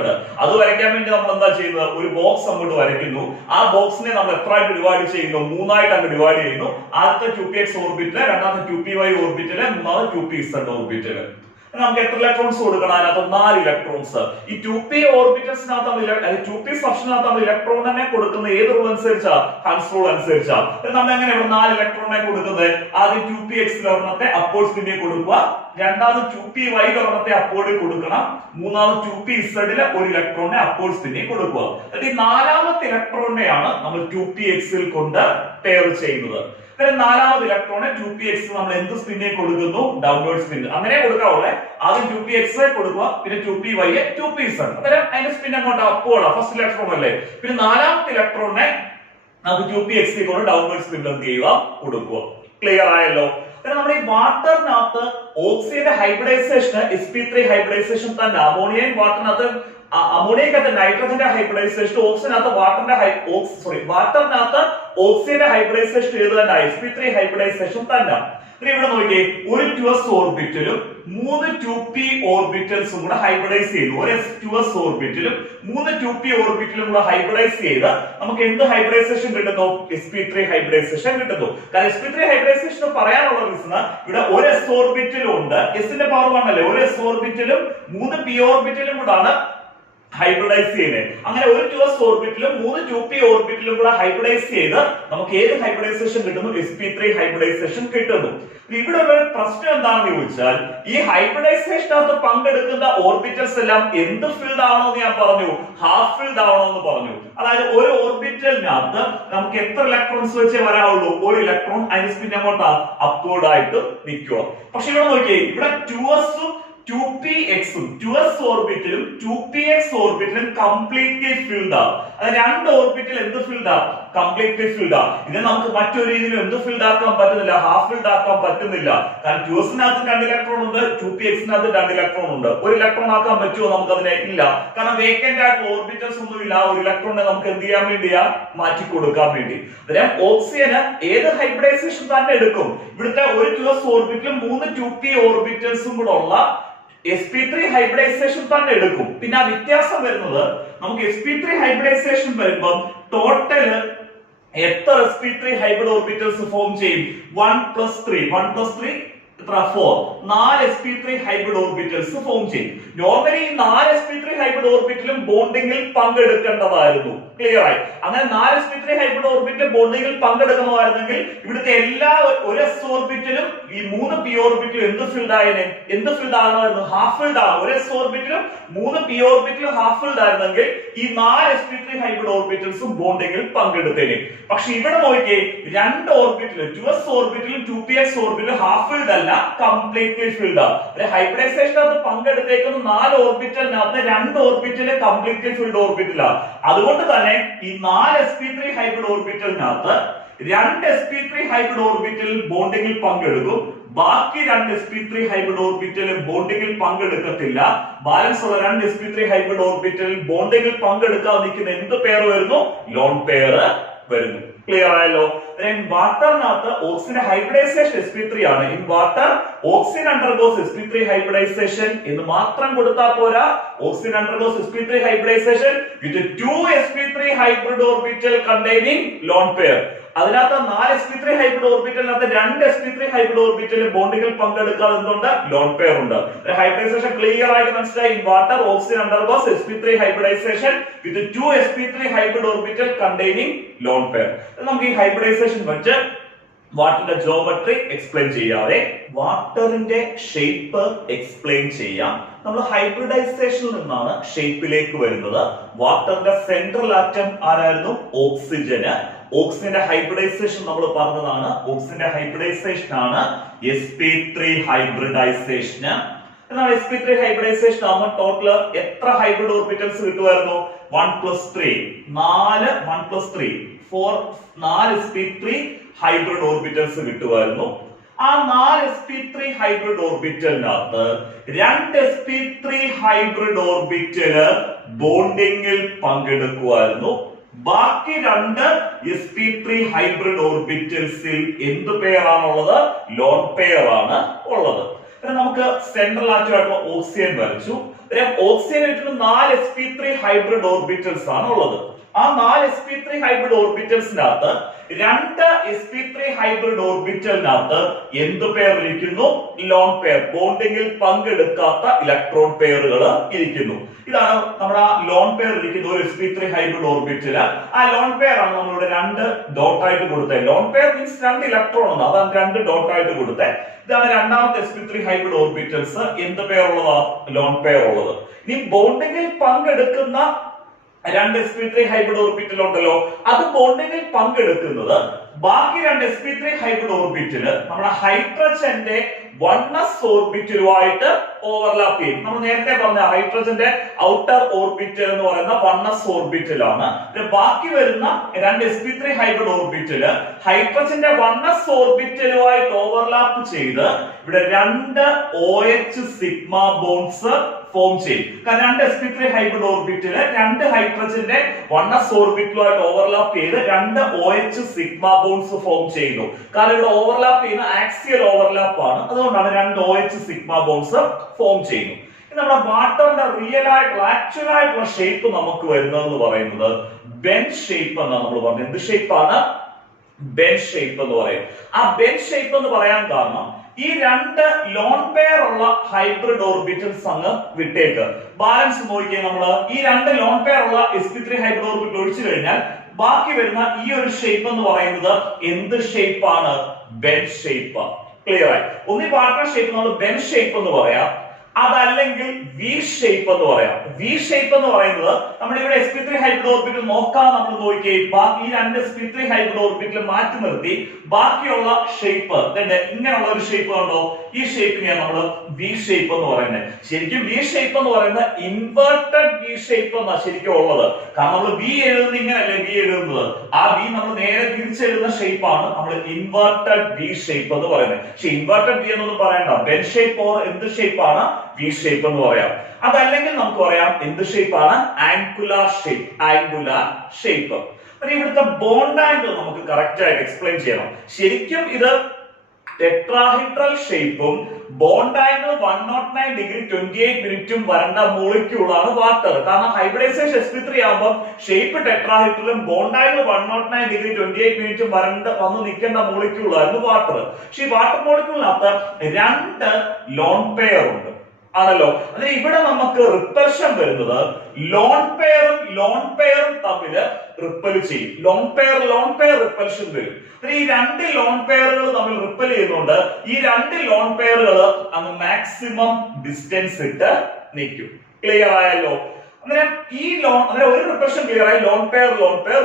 അത് വരയ്ക്കാൻ വേണ്ടി നമ്മൾ എന്താ ചെയ്യുന്നത്? ഒരു ബോക്സ് അങ്ങോട്ട് വരയ്ക്കുന്നു. ആ ബോക്സിനെ നമ്മൾ എത്രയായിട്ട് ഡിവൈഡ് ചെയ്യുന്നു? 3 ആയിട്ട് അങ്ങ് ഡിവൈഡ് ചെയ്യുന്നു. ആദ്യത്തെ 2px ഓർബിറ്റൽ, രണ്ടാമത്തെ 2py ഓർബിറ്റൽ, മൂന്നാമത്തെ 2pz ഓർബിറ്റൽ. നമുക്ക് എത്ര ഇലക്ട്രോൺസ് കൊടുക്കണം? അതിനകത്ത് 4 ഇലക്ട്രോൺസ്. ഈ 2p ഓർബിറ്റൽസിനകത്ത് 2p സബ്ഷെലിനകത്ത് നമ്മൾ ഇലക്ട്രോണിനെ കൊടുക്കുന്ന ഏത് റൂൾ അനുസരിച്ചാ? ഹൺസ് റൂൾ അനുസരിച്ചാ. നമ്മൾ എങ്ങനെ ഇവിടെ 4 ഇലക്ട്രോണിനെ കൊടുക്കുന്നത്? ആദ്യം 2px ഒരെണ്ണത്തെ അപ്വേർഡ് സ്പിന്നിൽ കൊടുക്കുക, രണ്ടാമത് 2py ഒരെണ്ണത്തെ അപ്വേർഡ് കൊടുക്കണം, മൂന്നാമത് 2pz ഒരു ഇലക്ട്രോണിനെ അപ്വേർഡ് സ്പിന്നിൽ കൊടുക്കുക. ഈ 4ാമത്തെ ഇലക്ട്രോണിനെയാണ് നമ്മൾ 2px കൊണ്ട് പെയർ ചെയ്യുന്നത്. നാലാമത് ഇലക്ട്രോണ് 2px നമ്മൾ എന്ത് സ്പിന്നെ കൊടുക്കുന്നു? Downward spin. അങ്ങനെ കൊടുക്കാവുള്ളേ. ആദ്യം 2px കൊടുക്കുക, പിന്നെ 2py 2pz. അന്നേരം അതിന്റെ സ്പിൻ അങ്ങോട്ട് അപ്പോഴാണ് ഫസ്റ്റ് ഇലക്ട്രോൺ അല്ലേ. പിന്നെ 4ാമത്തെ ഇലക്ട്രോണിനെ നമുക്ക് 2px കൊണ്ട് ഡൗൺവേർഡ് സ്പിൻ എന്ത് ചെയ്യുക? കൊടുക്കുക. ക്ലിയർ ആയല്ലോ? നമ്മുടെ ഈ വാട്ടറിനകത്ത് ഓക്സിജന്റെ ഹൈബ്രിഡൈസേഷൻ sp3 ഹൈബ്രിഡൈസേഷൻ തന്നെ. വാട്ടറിനകത്ത് അമോണിയക്കകത്ത് നൈട്രജന്റെ ഹൈബ്രിഡൈസേഷൻ, ഓക്സിജനകത്ത് വാട്ടറിനകത്ത് ഓക്സിജന്റെ ഹൈബ്രിഡൈസേഷൻ ഏത് തന്നെ? sp3 ഹൈബ്രിഡൈസേഷൻ തന്നെ. ഇവിടെ നോക്കിയേ, ഒരു 2s ഓർബിറ്റലും മൂന്ന് 2p ഓർബിറ്റൽസും കൂടെ ഹൈബ്രിഡൈസ് ചെയ്തു. ഒരു s2s ഓർബിറ്റലും മൂന്ന് 2p ഓർബിറ്റലും കൂടെ ഹൈബ്രിഡൈസ് ചെയ്ത് നമുക്ക് എന്ത് ഹൈബ്രിഡൈസേഷൻ കിട്ടുന്നു? sp3 ഹൈബ്രിഡൈസേഷൻ കിട്ടുന്നു. കാരണം sp3 ഹൈബ്രിഡൈസേഷൻ പറയാനുള്ള റീസൺ ഇവിടെ ഒരു s ഓർബിറ്റലും ഉണ്ട്, s ന്റെ പവർ 1 അല്ലേ, ഒരു s ഓർബിറ്റലും മൂന്ന് p ഓർബിറ്റലും കൂടാണ് ഹൈബ്രിഡൈസ് ചെയ്യുന്നത്. അങ്ങനെ ഒരു 2s ഓർബിറ്റലും മൂന്ന് 2p ഓർബിറ്റലും കൂടെ ഹൈബ്രിഡൈസ് ചെയ്ത് നമുക്ക് ഏത് ഹൈബ്രിഡൈസേഷൻ കിട്ടുന്നു? sp3 ഹൈബ്രിഡൈസേഷൻ കിട്ടുന്നു. ഇവിടെ ഉള്ള ഒരു പ്രശ്നം എന്താണെന്ന് ചോദിച്ചാൽ ഈ ഹൈബ്രിഡൈസേഷനകത്ത് പങ്കെടുക്കുന്ന ഓർബിറ്റൽസ് എല്ലാം എന്ത് ഫിൽഡ് ആവണമെന്ന് ഞാൻ പറഞ്ഞു? ഹാഫ് ഫിൽഡ് ആവണമെന്ന് പറഞ്ഞു. അതായത് ഒരു ഓർബിറ്റലിനകത്ത് നമുക്ക് എത്ര ഇലക്ട്രോൺസ് വെച്ചേ വരാവുള്ളൂ? ഒരു ഇലക്ട്രോൺ അതിന് സ്പിൻ അങ്ങോട്ടാ അപ്വേർഡ് ആയിട്ട് നിൽക്കുക. പക്ഷെ ഇവിടെ നോക്കിയേ, ഇവിടെ 2s ഉം 2px ഉം 2s ഓർബിറ്റലും 2px ഓർബിറ്റലും കംപ്ലീറ്റ്ലി ഫിൽഡ് ആണ്. അത് രണ്ട് ഓർബിറ്റൽ എന്ത് ഫിൽഡ് ആണ്? കംപ്ലീറ്റ്ലി ഫിൽഡ് ആണ്. ഇത് നമുക്ക് മറ്റൊരു രീതിയിലും എന്ത് ഫിൽഡ് ആക്കാൻ പറ്റുന്നില്ല? ഹാഫ് ഫിൽഡ് ആക്കാൻ പറ്റുന്നില്ല. കാരണം 2sനകത്ത് 2 ഇലക്ട്രോൺ ഉണ്ട്, 2pxനകത്ത് 2 ഇലക്ട്രോൺ ഉണ്ട്. ഒരു ഇലക്ട്രോൺ ആക്കാൻ പറ്റുമോ? നമുക്ക് അതിനെ ഇല്ല. കാരണം വേക്കന്റ് ആയിട്ടുള്ള ഓർബിറ്റൽസ് ഒന്നുമില്ല. ഒരു ഇലക്ട്രോണിനെ നമുക്ക് എന്ത് ചെയ്യാൻ വേണ്ടിയാ? മാറ്റി കൊടുക്കാൻ വേണ്ടി. അതായത് ഓക്സിജന് ഏത് ഹൈബ്രിഡൈസേഷൻ തന്നെ എടുക്കും. ഇവിടുത്തെ ഒരു 2s ഓർബിറ്റലും മൂന്ന് 2p ഓർബിറ്റൽസും കൂടെ ഉള്ള sp3 ഹൈബ്രിഡൈസേഷൻ തന്നെ എടുക്കും. പിന്നെ ആ വ്യത്യാസം വരുന്നത് നമുക്ക് sp3 ഹൈബ്രിഡൈസേഷൻ വരുമ്പോൾ ടോട്ടൽ എത്ര sp3 ഹൈബ്രിഡ് ഓർബിറ്റൽസ് ഫോം ചെയ്യും? 1 + 3 എത്ര? 4. 4 sp3 ഹൈബ്രിഡ് ഓർബിറ്റൽസ് ഫോം ചെയ്യും. നോർമലി ഈ 4 sp3 ഹൈബ്രിഡ് ഓർബിറ്റലും ബോണ്ടിങ്ങിൽ പങ്കെടുക്കേണ്ടതായിരുന്നു. ക്ലിയർ ആയി? അങ്ങനെ 4 sp3 ഹൈബ്രിഡ് ഓർബിറ്റൽ ബോണ്ടിങ്ങിൽ പങ്കെടുക്കുന്നതായിരുന്നെങ്കിൽ ഇവിടുത്തെ എല്ലാ ഒരു s ഓർബിറ്റലും ഈ മൂന്ന് p ഓർബിറ്റലും എന്ത് ഫിൽഡ് ആയേനെ? എന്ത് ഫിൽഡ് ആണെന്നായിരുന്നു? ഹാഫ് ഫിൽഡ് ആണ്. ഒരു s ഓർബിറ്റലും മൂന്ന് p ഓർബിറ്റലും ഹാഫ് ഫിൽഡ് ആയിരുന്നെങ്കിൽ ഈ 4 sp3 ഹൈബ്രിഡ് ഓർബിറ്റൽസും ബോണ്ടിങ്ങിൽ പങ്കെടുത്തേനെ. പക്ഷെ ഇവിടെ നോക്കിയേ, രണ്ട് ഓർബിറ്റലും 2s ഓർബിറ്റലും 2px ഓർബിറ്റലും ഹാഫ് ഫിൽഡ് അല്ല, കംപ്ലീറ്റ്ലി ഫിൽഡ് ആണ്. ഹൈബ്രിഡൈസേഷനകത്ത് പങ്കെടുത്തേക്കുന്ന 4 ഓർബിറ്റലിനകത്ത് 2 ഓർബിറ്റല് കംപ്ലീറ്റ്ലി ഫിൽഡ് ഓർബിറ്റലാണ്. അതുകൊണ്ട് തന്നെ ഈ 4 sp3 ഹൈബ്രിഡ് ഓർബിറ്റലിനകത്ത് 2 sp3 ഹൈബ്രിഡ് ഓർബിറ്റൽ ബോണ്ടിങ്ങിൽ പങ്കെടുക്കും. ബാക്കി 2 sp3 ഹൈബ്രിഡ് ഓർബിറ്റൽ ബോണ്ടിങ്ങിൽ പങ്കെടുക്കത്തില്ല. ബാലൻസ് ഉള്ള 2 sp3 ഹൈബ്രിഡ് ഓർബിറ്റൽ ബോണ്ടിങ്ങിൽ പങ്കെടുക്കാതെ നിൽക്കുന്ന എന്ത് പെയർ വരുന്നു? ലോൺ പെയർ വരുന്നു. ക്ലിയർ ആയല്ലോ? വാട്ടറിനകത്ത് ഓക്സിജൻ ഹൈബ്രിഡൈസേഷൻ sp3 ആണ്. In water oxygen undergoes sp3 hybridisation എന്ന് മാത്രം കൊടുത്താൽ പോരാ. Oxygen undergoes sp3 hybridisation with 2 sp3 hybrid orbital containing lone pair. അതിനകത്ത് 4 sp3 ഹൈബ്രിഡ് ഓർബിറ്റലിനകത്ത് 2 sp3 ഹൈബ്രിഡ് ഓർബിറ്റൽ ബോണ്ടിങ്ങിൽ പങ്കെടുക്കാതെ എന്തുണ്ട്? ലോൺ പെയർ ഉണ്ട്. ഹൈബ്രിഡൈസേഷൻ ക്ലിയർ ആയിട്ട് മനസ്സിലായി. In water oxygen undergoes sp3 hybridisation with 2 sp3 hybrid orbital containing lone pair. നമുക്ക് ഈ ഹൈബ്രിഡൈസേഷൻ വെച്ച് വാട്ടറിന്റെ ജോമെട്രി എക്സ്പ്ലെയിൻ ചെയ്യാതെ വാട്ടറിന്റെ ഷേപ്പ് എക്സ്പ്ലെയിൻ ചെയ്യാം. നമ്മൾ ഹൈബ്രിഡൈസേഷനിൽ നിന്നാണ് ഷേപ്പിലേക്ക് വരുന്നത്. വാട്ടറിന്റെ സെൻട്രൽ ആറ്റം ആരായിരുന്നു? ഓക്സിജന്. ഓക്സിജന്റെ ഹൈബ്രിഡൈസേഷൻ നമ്മൾ പറഞ്ഞതാണ്. ഓക്സിജന്റെ ഹൈബ്രിഡൈസേഷൻ ആണ് sp3 ഹൈബ്രിഡൈസേഷൻ. എന്നാൽ sp3 ഹൈബ്രിഡൈസേഷൻ ആകുമ്പോൾ ടോട്ടൽ എത്ര ഹൈബ്രിഡ് ഓർബിറ്റൽസ് കിട്ടുമായിരുന്നു? 1 + 3 4 1 + 3 4 4 sp3 ഹൈബ്രിഡ് ഓർബിറ്റൽസ് കിട്ടുമായിരുന്നു. ആ 4 sp3 ഹൈബ്രിഡ് ഓർബിറ്റലിനകത്ത് 2 sp3 ഹൈബ്രിഡ് ഓർബിറ്റല് ബോണ്ടിങ്ങിൽ പങ്കെടുക്കുമായിരുന്നു. ബാക്കി 2 sp3 ഹൈബ്രിഡ് ഓർബിറ്റൽസിൽ എന്ത് പെയർ ആണുള്ളത്? ലോൺ പെയർ ആണ് ഉള്ളത്. നമുക്ക് സെൻട്രൽ ആറ്റമായിട്ടുള്ള ഓക്സിജൻ വരച്ചു. ഓക്സിജൻ 4 sp3 ഹൈബ്രിഡ് ഓർബിറ്റൽസ് ആണ് ഉള്ളത്. ആ 4 sp3 ഹൈബ്രിഡ് ഓർബിറ്റൽസിനകത്ത് 2 sp3 ഹൈബ്രിഡ് ഓർബിറ്റലിനകത്ത് എന്ത് പെയർ ഇരിക്കുന്നു? Lone pair. ബോണ്ടിങ്ങിൽ പങ്കെടുക്കാത്ത ഇലക്ട്രോൺ പെയറുകൾ ഇരിക്കുന്നു. ഇതാണ് നമ്മുടെ ആ ലോൺ പെയർ ഇരിക്കുന്ന ഒരു sp3 ഹൈബ്രിഡ് ഓർബിറ്റൽ. ആ ലോൺ പെയർ ആണ് നമ്മളിവിടെ 2 ഡോട്ട് ആയിട്ട് കൊടുത്തത്. ലോൺ പെയർ മീൻസ് 2 ഇലക്ട്രോൺ ഉണ്ട്, അതാണ് 2 ഡോട്ട് ആയിട്ട് കൊടുത്തത്. ഇതാണ് രണ്ടാമത്തെ sp3 ഹൈബ്രിഡ് ഓർബിറ്റൽസ്. എന്ത് പെയർ ഉള്ളതാ? ലോൺ പെയർ ഉള്ളത്. ഇനി ബോണ്ടിങ്ങിൽ പങ്കെടുക്കുന്ന 2 sp3 ഹൈബ്രിഡ് ഓർബിറ്റൽ ഉണ്ടല്ലോ, അത് ബോണ്ടിങ്ങിൽ പങ്കെടുക്കുന്നത് ബാക്കി 2 sp3 ഹൈബ്രിഡ് ഓർബിറ്റല് നമ്മുടെ ഹൈഡ്രജന്റെ 1s ഓർബിറ്റലുമായിട്ട് ഓവർലാപ്പ് ചെയ്യും. നമ്മൾ നേരത്തെ പറഞ്ഞ ഹൈഡ്രജന്റെ ഔട്ടർ ഓർബിറ്റൽ എന്ന് പറയുന്ന 1s ഓർബിറ്റലാണ്. ബാക്കി വരുന്ന 2 sp3 ഹൈബ്രിഡ് ഓർബിറ്റല് ഹൈഡ്രജന്റെ 1s ഓർബിറ്റലുമായിട്ട് ഓവർലാപ്പ് ഓവർലാപ്പ് ചെയ്ത് ഇവിടെ രണ്ട് OH സിഗ്മ ബോൺസ് ഫോം ചെയ്യും. കാരണം രണ്ട് sp3 ഹൈബ്രിഡ് ഓർബിറ്റില് രണ്ട് ഹൈഡ്രജന്റെ 1s ഓർബിറ്റലുമായിട്ട് ഓവർലാപ്പ് ചെയ്ത് രണ്ട് OH സിഗ്മ ബോൺസ് ഫോം ചെയ്യുന്നു. കാരണം ഇവിടെ ഓവർലാപ്പ് ചെയ്യുന്ന ആക്സിയൽ ഓവർലാപ്പ് ആണ്, അതുകൊണ്ടാണ് രണ്ട് OH സിഗ്മ ബോൺസ് ഫോം ചെയ്യുന്നു. നമ്മുടെ വാട്ടറിന്റെ റിയൽ ആയിട്ടുള്ള ആക്ച്വൽ ആയിട്ടുള്ള ഷേപ്പ് നമുക്ക് വരുന്നതെന്ന് പറയുന്നത് ബെൻ ഷേപ്പ് എന്നാണ് നമ്മൾ പറഞ്ഞത്. എന്ത് ഷേപ്പാണ്? ബെൻ ഷേപ്പ് എന്ന് പറയും. ആ ബെൻ ഷേപ്പ് എന്ന് പറയാൻ കാരണം ഈ രണ്ട് ലോൺ പെയർ ഉള്ള ഹൈബ്രിഡ് ഓർബിറ്റൽസ് അങ്ങ് വിട്ടേക്ക്. ബാലൻസ് നോക്കിയാൽ നമ്മൾ ഈ രണ്ട് ലോൺ പെയർ ഉള്ള sp3 ഹൈബ്രിഡ് ഓർബിറ്റൽ ഒഴിച്ചു കഴിഞ്ഞാൽ ബാക്കി വരുന്ന ഈ ഒരു ഷേപ്പ് എന്ന് പറയുന്നത് എന്ത് ഷേപ്പാണ്? Ben shape. ക്ലിയർ ആയി? ഒന്നി പാർട്ട്ണർ ഷേപ്പ് നമ്മൾ ബെൻ ഷേപ്പ് എന്ന് പറയാം, അതല്ലെങ്കിൽ വി ഷേപ്പ് എന്ന് പറയാം. വി ഷേപ്പ് എന്ന് പറയുന്നത് നമ്മുടെ ഇവിടെ sp3 ഹൈബ്രിഡ് ഓർബിറ്റൽ നോക്കാൻ നമ്മൾ നോക്കിയേ ബാക്കി രണ്ട് sp3 ഹൈബ്രിഡ് ഓർബിറ്റൽ മാറ്റി നിർത്തി ബാക്കിയുള്ള ഷേപ്പ് ഇങ്ങനെയുള്ള ഒരു ഷേപ്പ് കണ്ടോ, ഈ ഷേപ്പിനെയാണ് നമ്മൾ വി ഷേപ്പ് എന്ന് പറയുന്നത്. ശരിക്കും വി ഷേപ്പ് എന്ന് പറയുന്നത് ഇൻവേർട്ടഡ് വി ഷേപ്പ് എന്നാ ശരിക്കും ഉള്ളത്. കാരണം നമ്മൾ വി എഴുതുന്നത് ഇങ്ങനെയല്ലേ വി എഴുതുന്നത്, ആ വി നമ്മൾ നേരെ തിരിച്ചെഴുതുന്ന ഷേപ്പാണ് നമ്മൾ ഇൻവേർട്ടഡ് വി ഷേപ്പ് എന്ന് പറയുന്നത്. പക്ഷെ ഇൻവേർട്ടഡ് വി എന്നൊന്നും പറയണ്ട, ബെൻ ഷേപ്പ് ഓർ എന്ത് ഷേപ്പാണ്? വി ഷേപ്പ് എന്ന് പറയാം. അതല്ലെങ്കിൽ നമുക്ക് പറയാം എന്ത് ഷേപ്പാണ്? Angular shape. Angular shape. ഇവിടുത്തെ ബോണ്ട് ആംഗിൾ നമുക്ക് കറക്റ്റ് ആയിട്ട് എക്സ്പ്ലെയിൻ ചെയ്യണം. ശരിക്കും ഇത് ടെട്രാഹൈഡ്രൽ ഷേപ്പും ബോണ്ട് ആംഗിൾ 109 ഡിഗ്രി 28 മിനിറ്റും വരേണ്ട മോളിക്യൂളാണ് വാട്ടർ. കാരണം ഹൈബ്രിഡൈസേഷൻ sp3 ആകുമ്പോൾ ഷേപ്പ് ടെട്രാഹൈഡ്രലും ബോണ്ട് ആംഗിൾ 109 ഡിഗ്രി 28 മിനിറ്റും വന്ന് നിൽക്കേണ്ട മോളിക്യൂളായിരുന്നു വാട്ടർ. പക്ഷെ ഈ വാട്ടർ മോളിക്യൂളിനകത്ത് രണ്ട് ലോൺ പെയർ ഉണ്ട് ആണല്ലോ. അതിന് ഇവിടെ നമുക്ക് റിപ്പൽഷൻ വരുന്നത് ലോൺ പെയറും തമ്മിൽ റിപ്പൽ ചെയ്യും. ലോൺ പെയർ റിപ്പൽഷൻ വരും. ഈ രണ്ട് ലോൺ പെയറുകൾ തമ്മിൽ റിപ്പൽ ചെയ്യുന്നുണ്ട്. ഈ രണ്ട് ലോൺ പെയറുകൾ അങ്ങ് മാക്സിമം ഡിസ്റ്റൻസ് ഇട്ട് നിൽക്കും. ക്ലിയർ ആയല്ലോ? അന്നേരം ഒരു റിപ്പൽഷൻ ക്ലിയർ ആയി. Loan pair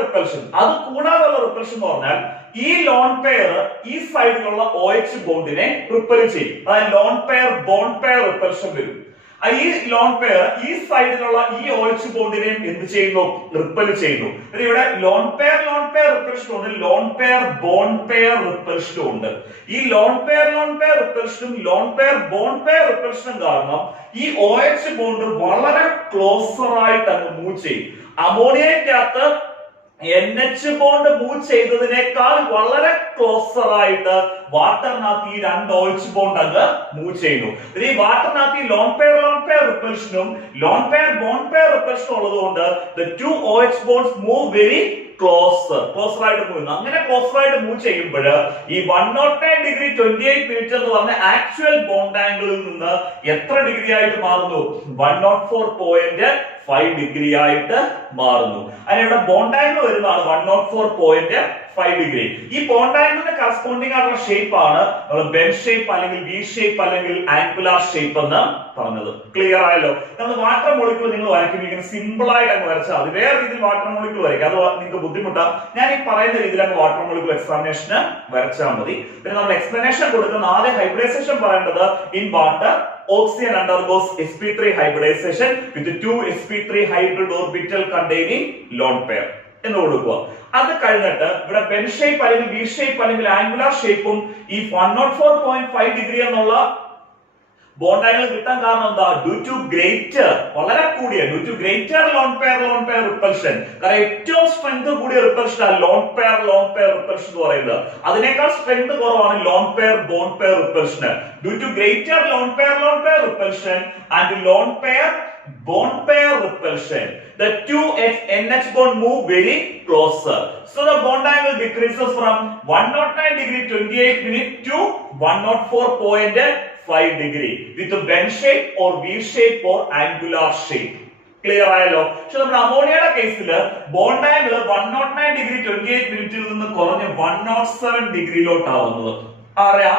repulsion. അത് കൂടാതെയുള്ള റിപ്പൽഷൻ എന്ന് പറഞ്ഞാൽ ഈ ലോൺ പെയർ ഈ സൈഡിലുള്ള OH ബോണ്ടിനെ റിപ്പൽ ചെയ്യും. അതായത് loan pair bond pair repulsion വരും. ഈ ലോൺ പെയർ ഈ സൈഡിലുള്ള ഈ OH ബോണ്ടിനെ എന്ത് ചെയ്യുന്നു? റിപ്പൽ ചെയ്യുന്നു. ഇവിടെ ലോൺ പെയർ റിപ്പൽഷൻ ഉണ്ട്, ലോൺ പെയർ ബോണ്ട് പെയർ റിപ്പൽഷനും ഉണ്ട്. ഈ ലോൺ പെയർ റിപ്പൽഷനും ലോൺ പെയർ ബോണ്ട് പെയർ റിപ്പൽഷനും കാരണം ഈ OH ബോണ്ട് വളരെ ക്ലോസർ ആയിട്ട് അങ്ങ് മൂവ് ചെയ്യും. അമോണിയക്കകത്ത് NH ബോണ്ട് മൂവ് ചെയ്തതിനേക്കാൾ വളരെ ക്ലോസർ ആയിട്ട് വാട്ടറിനകത്ത് ഈ രണ്ട് OH ബോണ്ട് അങ്ങ് മൂവ് ചെയ്യുന്നു. ഈ വാട്ടറിനകത്ത് ഈ ലോൺ പെയർ റിപ്പൽഷനും ലോൺ പെയർ ബോണ്ട് പെയർ റിപ്പൽഷനും ഉള്ളതുകൊണ്ട് the two OH bonds move very closer ആയിട്ട് മൂവ് ചെയ്യുന്നു. അങ്ങനെ ക്ലോസർ ആയിട്ട് മൂവ് ചെയ്യുമ്പോൾ ഈ 109 ഡിഗ്രി 28 മിനിറ്റ് എന്ന് പറഞ്ഞ ആക്ച്വൽ ബോണ്ട് ആംഗിളിൽ നിന്ന് എത്ര ഡിഗ്രി ആയിട്ട് മാറുന്നു? 104.5 ഡിഗ്രി ആയിട്ട് മാറുന്നു. അതിനിവിടെ ബോണ്ട് ആംഗിൾ വരുന്നതാണ് 104.5 ഡിഗ്രി. ഈ ബോണ്ട് ആംഗിളിന് കറസ്പോണ്ടിങ് ആയിട്ടുള്ള ഷേപ്പ് ആണ് നമ്മൾ ബെൻ ഷേപ്പ് അല്ലെങ്കിൽ വി ഷേപ്പ് അല്ലെങ്കിൽ ആംഗുലാർ ഷേപ്പ് എന്ന് പറഞ്ഞത്. ക്ലിയർ ആയല്ലോ? നമ്മൾ വാട്ടർ മോളിക്യൂൾ നിങ്ങൾ വരയ്ക്കുമ്പോൾ സിമ്പിൾ ആയിട്ട് അങ്ങ് വരച്ചാൽ മതി. വേറെ രീതിയിൽ വാട്ടർ മോളിക്യൂൾ വരയ്ക്കാം, അത് നിങ്ങൾക്ക് ബുദ്ധിമുട്ടാണ്. ഞാൻ ഈ പറയുന്ന രീതിയിൽ അങ്ങ് വാട്ടർ മോളിക്യൂൾ എക്സാമിനേഷന് വരച്ചാൽ മതി. പിന്നെ നമ്മൾ എക്സ്പ്ലനേഷൻ കൊടുക്കുന്ന ആദ്യം ഹൈബ്രിഡൈസേഷൻ പറയേണ്ടത് in water oxygen undergoes sp3 hybridization with two sp3 hybrid orbital containing lone pair എന്ന് കൊടുക്കുക. അത് കഴിഞ്ഞിട്ട് ഇവിടെ ബെൻ ഷേപ്പ് അല്ലെങ്കിൽ വി ഷേപ്പ് അല്ലെങ്കിൽ ആംഗുലാർ ഷേപ്പും ഈ 104.5 ഡിഗ്രി എന്നുള്ള ബോണ്ട് ആംഗിൾ കിട്ടാൻ കാരണം എന്താ? ഡ്യൂ ടു ഗ്രേറ്റർ വളരെ കൂടിയ ലോൺ പെയർ റിപ്പൽഷൻ. കാരണം ഏറ്റവും സ്ട്രെങ്ത് കൂടിയ റിപ്പൽഷൻ ആണ് ലോൺ പെയർ റിപ്പൽഷൻ എന്ന് പറയുന്നത്. അതിനേക്കാൾ സ്ട്രെങ്ത് കുറവാണ് lone pair bond pair repulsion. Due to greater lone pair repulsion and lone pair bond pair repulsion, the two NH bond move very closer. So the bond angle decreases from 109 degree 28 minute to 104.5 degree with a bend shape or V shape or angular shape. Clear ആയല്ലോ? പക്ഷെ നമ്മുടെ അമോണിയയുടെ കേസിൽ ബോണ്ട് ആംഗിൾ 109 ഡിഗ്രി 28 മിനിറ്റിൽ നിന്ന് കുറഞ്ഞ് 107 ഡിഗ്രിയിലോട്ടാവുന്നത്.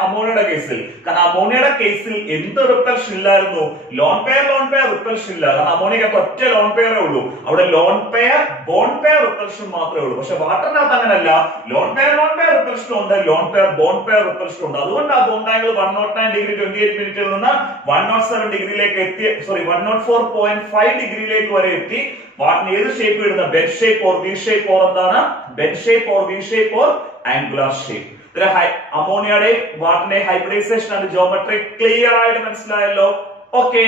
അമോണിയയുടെ കേസിൽ. കാരണം അമോണിയയുടെ കേസിൽ എന്ത് റിപ്പൽഷൻ ഇല്ലായിരുന്നു? ലോൺ പെയർ റിപ്പൽഷൻ ഇല്ല. കാരണം അമോണിയക്ക് ഒറ്റ ലോൺ പെയറേ ഉള്ളൂ. അവിടെ loan pair bond pair repulsion മാത്രമേ ഉള്ളൂ. പക്ഷെ വാട്ടറിനകത്ത് അങ്ങനെയല്ല. ലോൺ പെയർ റിപ്പൽഷൻ ഉണ്ട്, lone pair bond pair repulsion ഉണ്ട്. അതുകൊണ്ട് ആ ബോണ്ട് ആംഗിൾ 109 ഡിഗ്രി 28 മിനിറ്റിൽ നിന്ന് 107 ഡിഗ്രിയിലേക്ക് എത്തി, 104.5 ഡിഗ്രിയിലേക്ക് വരെ എത്തി. വാട്ടിന് ഏത് ഷേപ്പ് ഇടുന്ന? Bent shape or V shape or എന്താണ്? Bent shape or V shape or angular shape. അമോണിയയുടെയും വാട്ടറിന്റെയും ഹൈബ്രിഡൈസേഷൻ ആൻഡ് ജോമെട്രി ക്ലിയർ ആയിട്ട് മനസ്സിലായല്ലോ. ഓക്കെ.